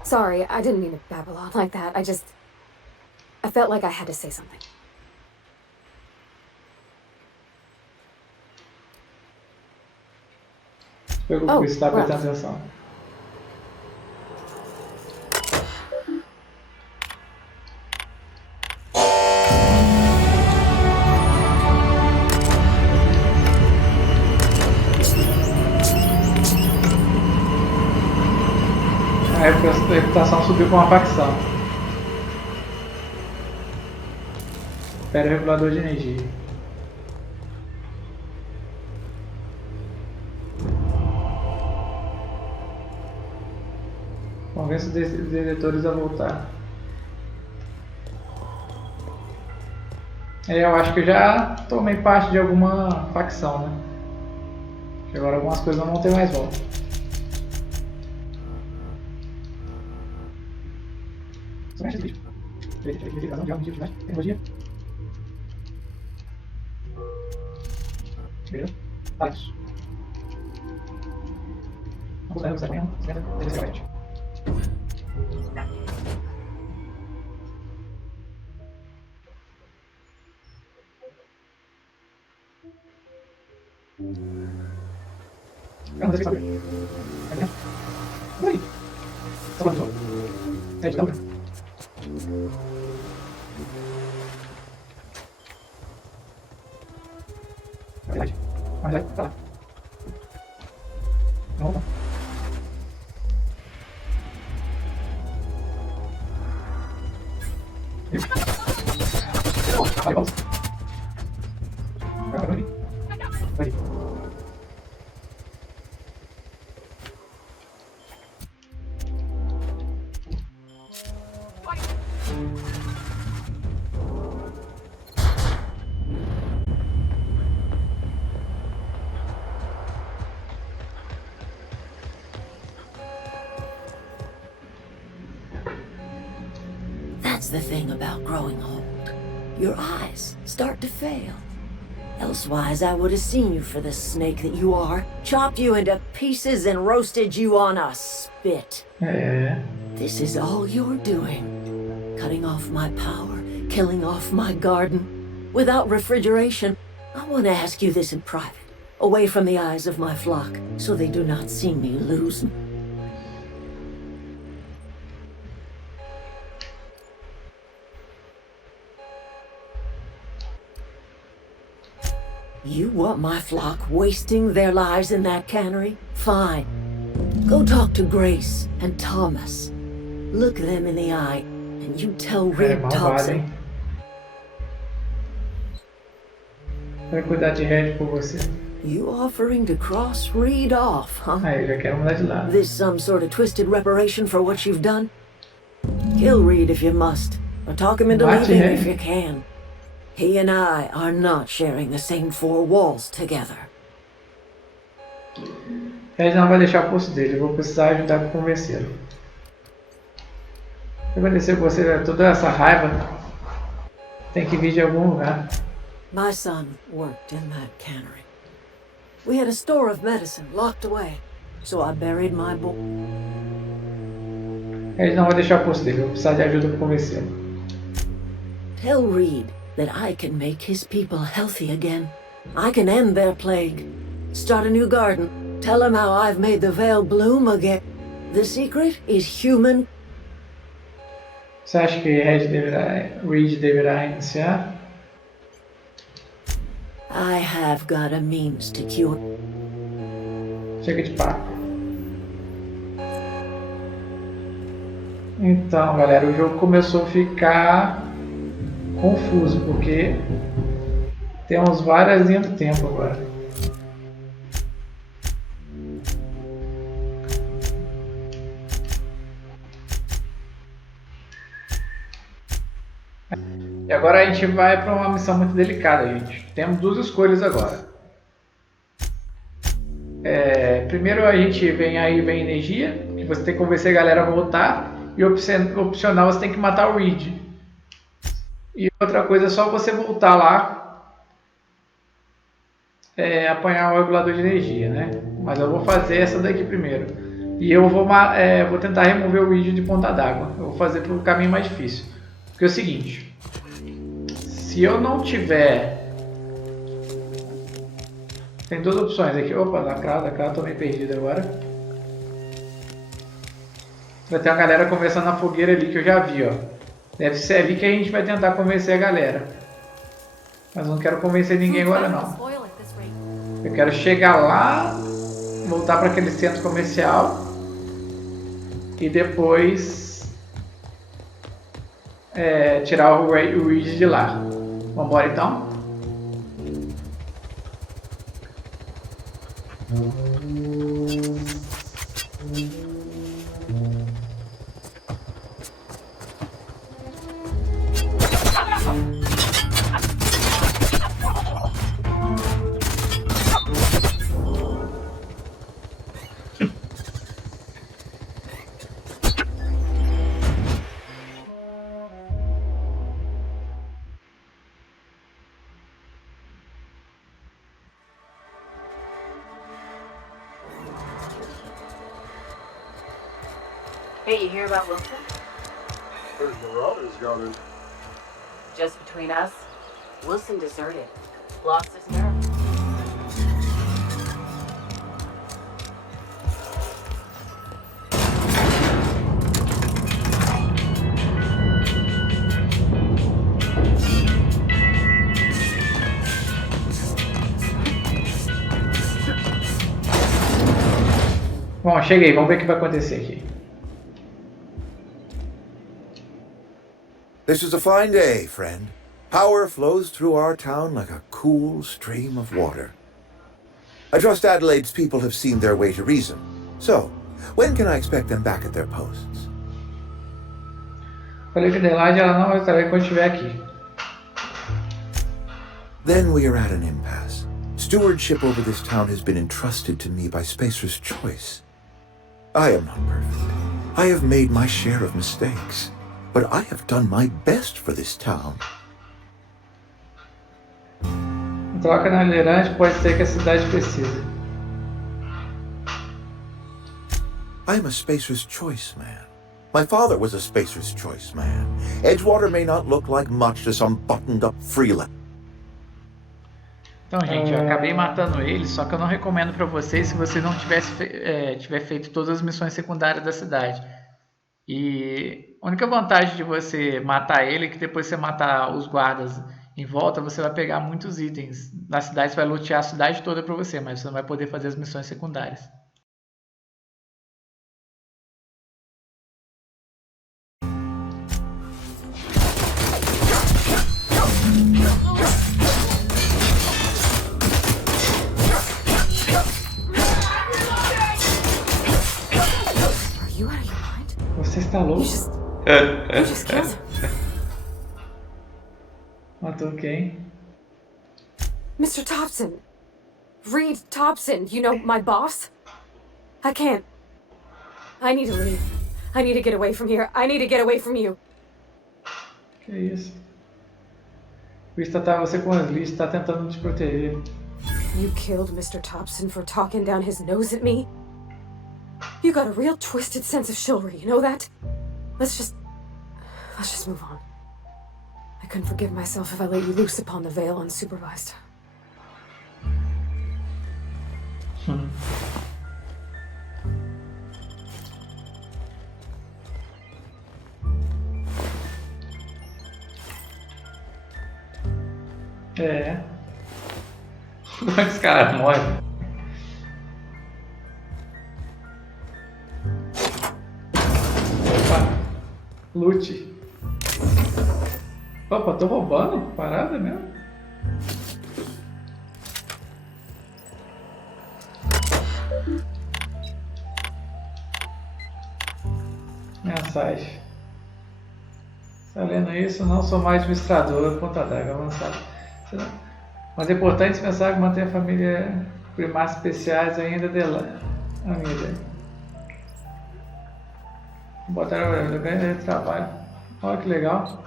Sorry, I didn't mean to babble on like that. I felt like I had to say something. Espero que você está prestando atenção. A reputação subiu com uma facção. Espera o regulador de energia. Convença os detentores a voltar. Eu acho que eu já tomei parte de alguma facção, né? Agora algumas coisas não vão ter mais volta. Esse vídeo. Verificação de algum tipo de tecnologia. Beleza? Talentos. Vamos usar o amanhã. 50, 37. Não sei saber. Aí. Só quando sou. É de tal. Verdade. Mas vai, tá lá. Não volta. Vai, volta. Vai, vai. Vai. That's the thing about growing old. Your eyes start to fail. Elsewise, I would have seen you for the snake that you are, chopped you into pieces and roasted you on a spit. This is all you're doing. Cutting off my power, killing off my garden. Without refrigeration, I want to ask you this in private, away from the eyes of my flock, so they do not see me lose. You want my flock wasting their lives in that cannery? Fine. Go talk to Grace and Thomas. Look them in the eye, and you tell Reed Thompson. Vai cuidar de Red por você. You offering to cross Reed off, huh? Aí, já quero mudar de lado. This some sort of twisted reparation for what you've done? Kill Reed if you must, or talk him into leaving if you can. He and I are not sharing the same four walls together. Ele não vai deixar o posto dele, eu vou precisar ajudar a convencê-lo. O que aconteceu com você? Toda essa raiva tem que vir de algum lugar. My son worked in that cannery. We had a store of medicine locked away, so I buried my boy. Ele não vai deixar o posto dele, eu vou precisar de ajuda para convencê-lo. Tell Reed that I can make his people healthy again. I can end their plague. Start a new garden. Tell him how I've made the veil bloom again. The secret is human. Você acha que Reed deverá iniciar? I have got a means to cure. Chega de papo. Então, galera, o jogo começou a ficar confuso, porque temos várias linhas do tempo agora. E agora a gente vai para uma missão muito delicada, gente. Temos duas escolhas agora. Primeiro a gente vem energia, que você tem que convencer a galera a voltar. E opcional você tem que matar o Reed. E outra coisa é só você voltar lá, apanhar o regulador de energia, né? Mas eu vou fazer essa daqui primeiro. E eu vou tentar remover o Reed de ponta d'água. Eu vou fazer pelo caminho mais difícil. Porque é o seguinte. Se eu não tiver... Tem duas opções aqui. Opa, lacrado, tô meio perdido agora. Vai ter uma galera conversando na fogueira ali que eu já vi, ó. Deve ser ali que a gente vai tentar convencer a galera. Mas eu não quero convencer ninguém agora não. Eu quero chegar lá, voltar para aquele centro comercial e depois tirar o Reed de lá. Vambora então? Hey, you hear about Wilson? Where's Marauders going? Just between us, Wilson deserted. Lost his nerve. Bom, cheguei, vamos ver o que vai acontecer aqui. This is a fine day, friend. Power flows through our town like a cool stream of water. I trust Adelaide's people have seen their way to reason. So, when can I expect them back at their posts? Falei que Adelaide ela não vai estar quando estiver aqui. Then we are at an impasse. Stewardship over this town has been entrusted to me by Spacer's choice. I am not perfect. I have made my share of mistakes. But I have done my best for this town. Troca na liderança pode ser que a cidade precise. I am a Spacer's choice man. My father was a Spacer's choice man. Edgewater may not look like much to some buttoned-up freelance. Então, gente, eu acabei matando ele, só que eu não recomendo para vocês se você não tiver feito todas as missões secundárias da cidade. E a única vantagem de você matar ele é que depois você matar os guardas em volta, você vai pegar muitos itens. Na cidade você vai lutear a cidade toda para você, mas você não vai poder fazer as missões secundárias. Você está louco? You just killed him. Matou quem? Mr. Thompson. Reed Thompson, you know, my boss? I can't. I need to leave. I need to get away from here. I need to get away from you. Que isso? O bicho tá você com as listas, tá tentando te proteger. You killed Mr. Thompson for talking down his nose at me? You got a real twisted sense of chivalry, you know that? Let's just move on. I couldn't forgive myself if I let you loose upon the Vale unsupervised. É. Como é que os caras morrem? Opa. Lute. Opa, tô roubando? Parada mesmo? Mensagem. Está lendo isso? Não sou mais administrador. Ponta d'água avançado. Mas é importante pensar que manter a família primários especiais ainda dela. A minha ideia. Botar o ganho de trabalho. Olha que legal.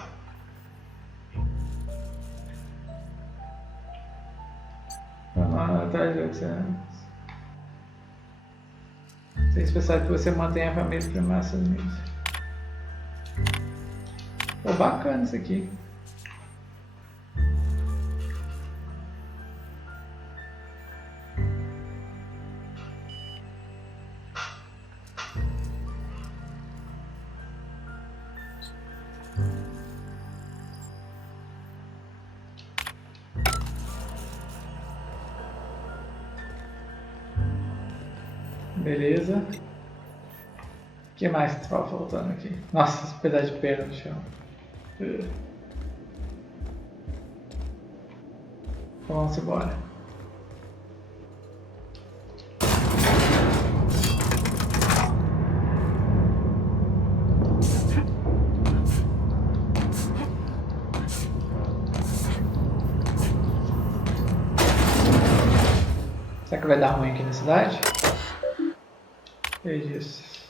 Atrás de você. Tem especial que você mantém a família primária seus amigos. Pô, bacana isso aqui. Beleza. O que mais que estava faltando aqui? Nossa, esse pedaço de perna no chão. Então vamos embora. Será que vai dar ruim aqui na cidade? Que isso?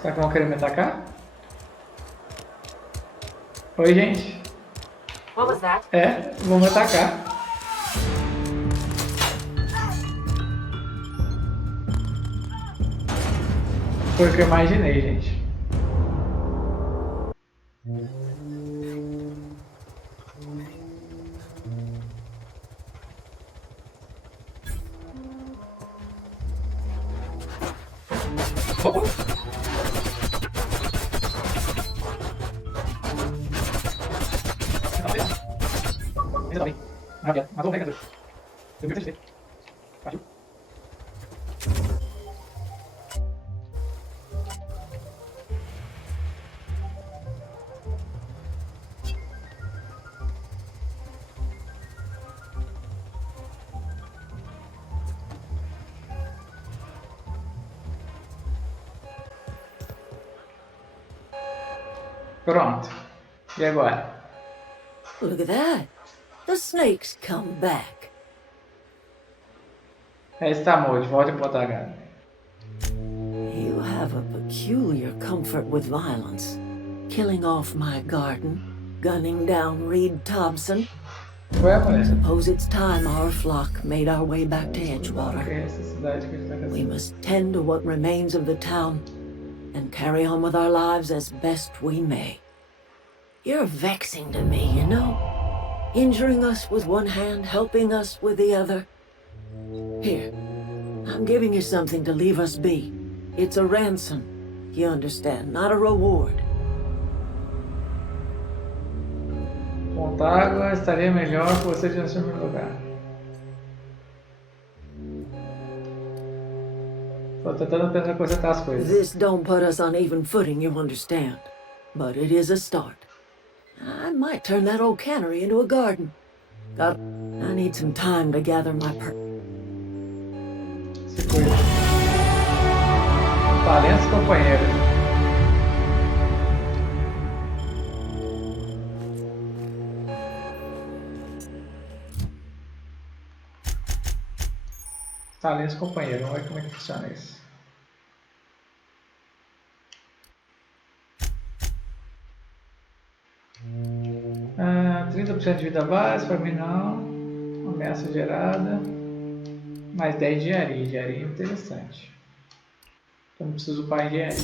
Será que vão querer me atacar? Oi, gente. What was that? É, vão me atacar. Foi o que eu imaginei, gente. Pronto. E agora? Look at that. The snake's come back. Está morto, de volta em Ponta D'Água. You have a peculiar comfort with violence. Killing off my garden, gunning down Reed Thompson. Suppose it's time our flock made our way back to Edgewater. We must tend to what remains of the town and carry on with our lives as best we may. You're vexing to me, you know? Injuring us with one hand, helping us with the other. Here, I'm giving you something to leave us be. It's a ransom, you understand, not a reward. Ponta D'Água estaria melhor que você tivesse no meu lugar. Tô tentando pensar consertar as coisas. This don't put us on even footing, you understand. But it is a start. I might turn that old cannery into a garden. I need some time to gather my Talentos, companheiro. Talentos companheiro, vamos ver como é que funciona isso. 30% de vida base, para mim não. Ameaça gerada. Mais 10 de engenharia. Engenharia é interessante. Eu não preciso upar engenharia.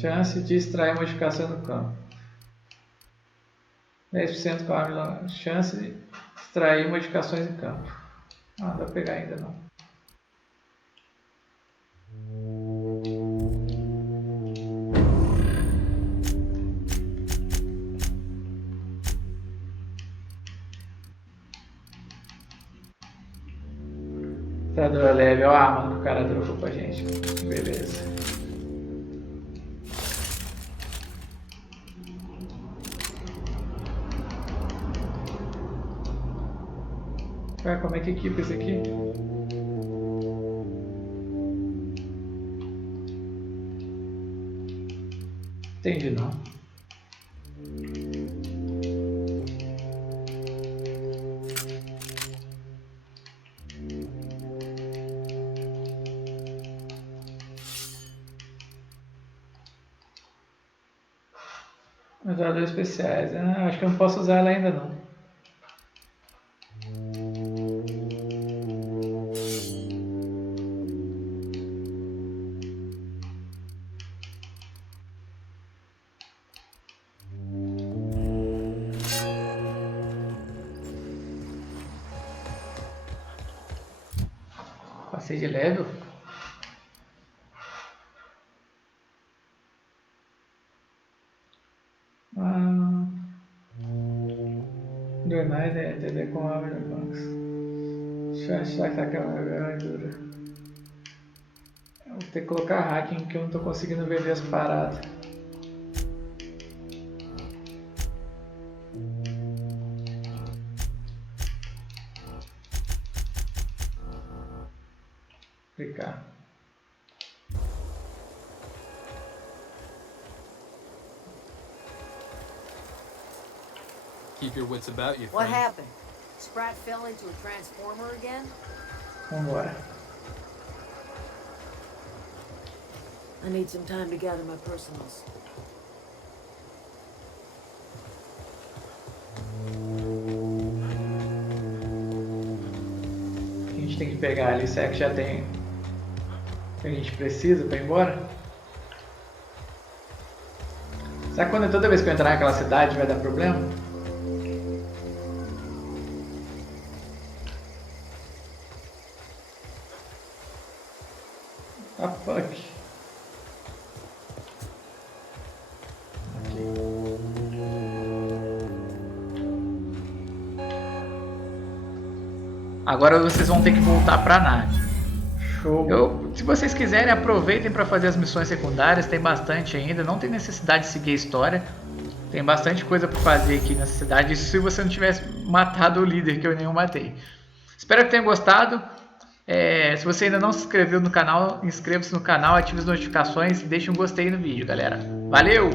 Chance de extrair modificação no campo. 10% com a arma. Chance de extrair modificações em campo. Não dá pra pegar ainda não. Metralhadora leve, olha a arma que o cara dropou pra gente. Beleza. Ué, como é que equipa isso aqui? Entendi não. Metralhadoras especiais, acho que eu não posso usar ela ainda não. Passei de level. Jornais é entender como abre os bancos. Deixa eu achar que aquela abertura. Eu vou ter que colocar hacking que eu não tô conseguindo ver as paradas. Clicar. Keep your wits about you, friend. What happened? Sprat fell into a transformer again? Vambora. I need some time to gather my personals. A gente tem que pegar ali, será que já tem o que a gente precisa para ir embora? Será que quando toda vez que eu entrar naquela cidade vai dar problema? Ah, fuck. Agora vocês vão ter que voltar para a nave. Show. Se vocês quiserem, aproveitem para fazer as missões secundárias. Tem bastante ainda. Não tem necessidade de seguir a história. Tem bastante coisa para fazer aqui nessa cidade. Isso se você não tivesse matado o líder, que eu nem o matei. Espero que tenham gostado. Se você ainda não se inscreveu no canal, inscreva-se no canal, ative as notificações e deixe um gostei no vídeo, galera. Valeu!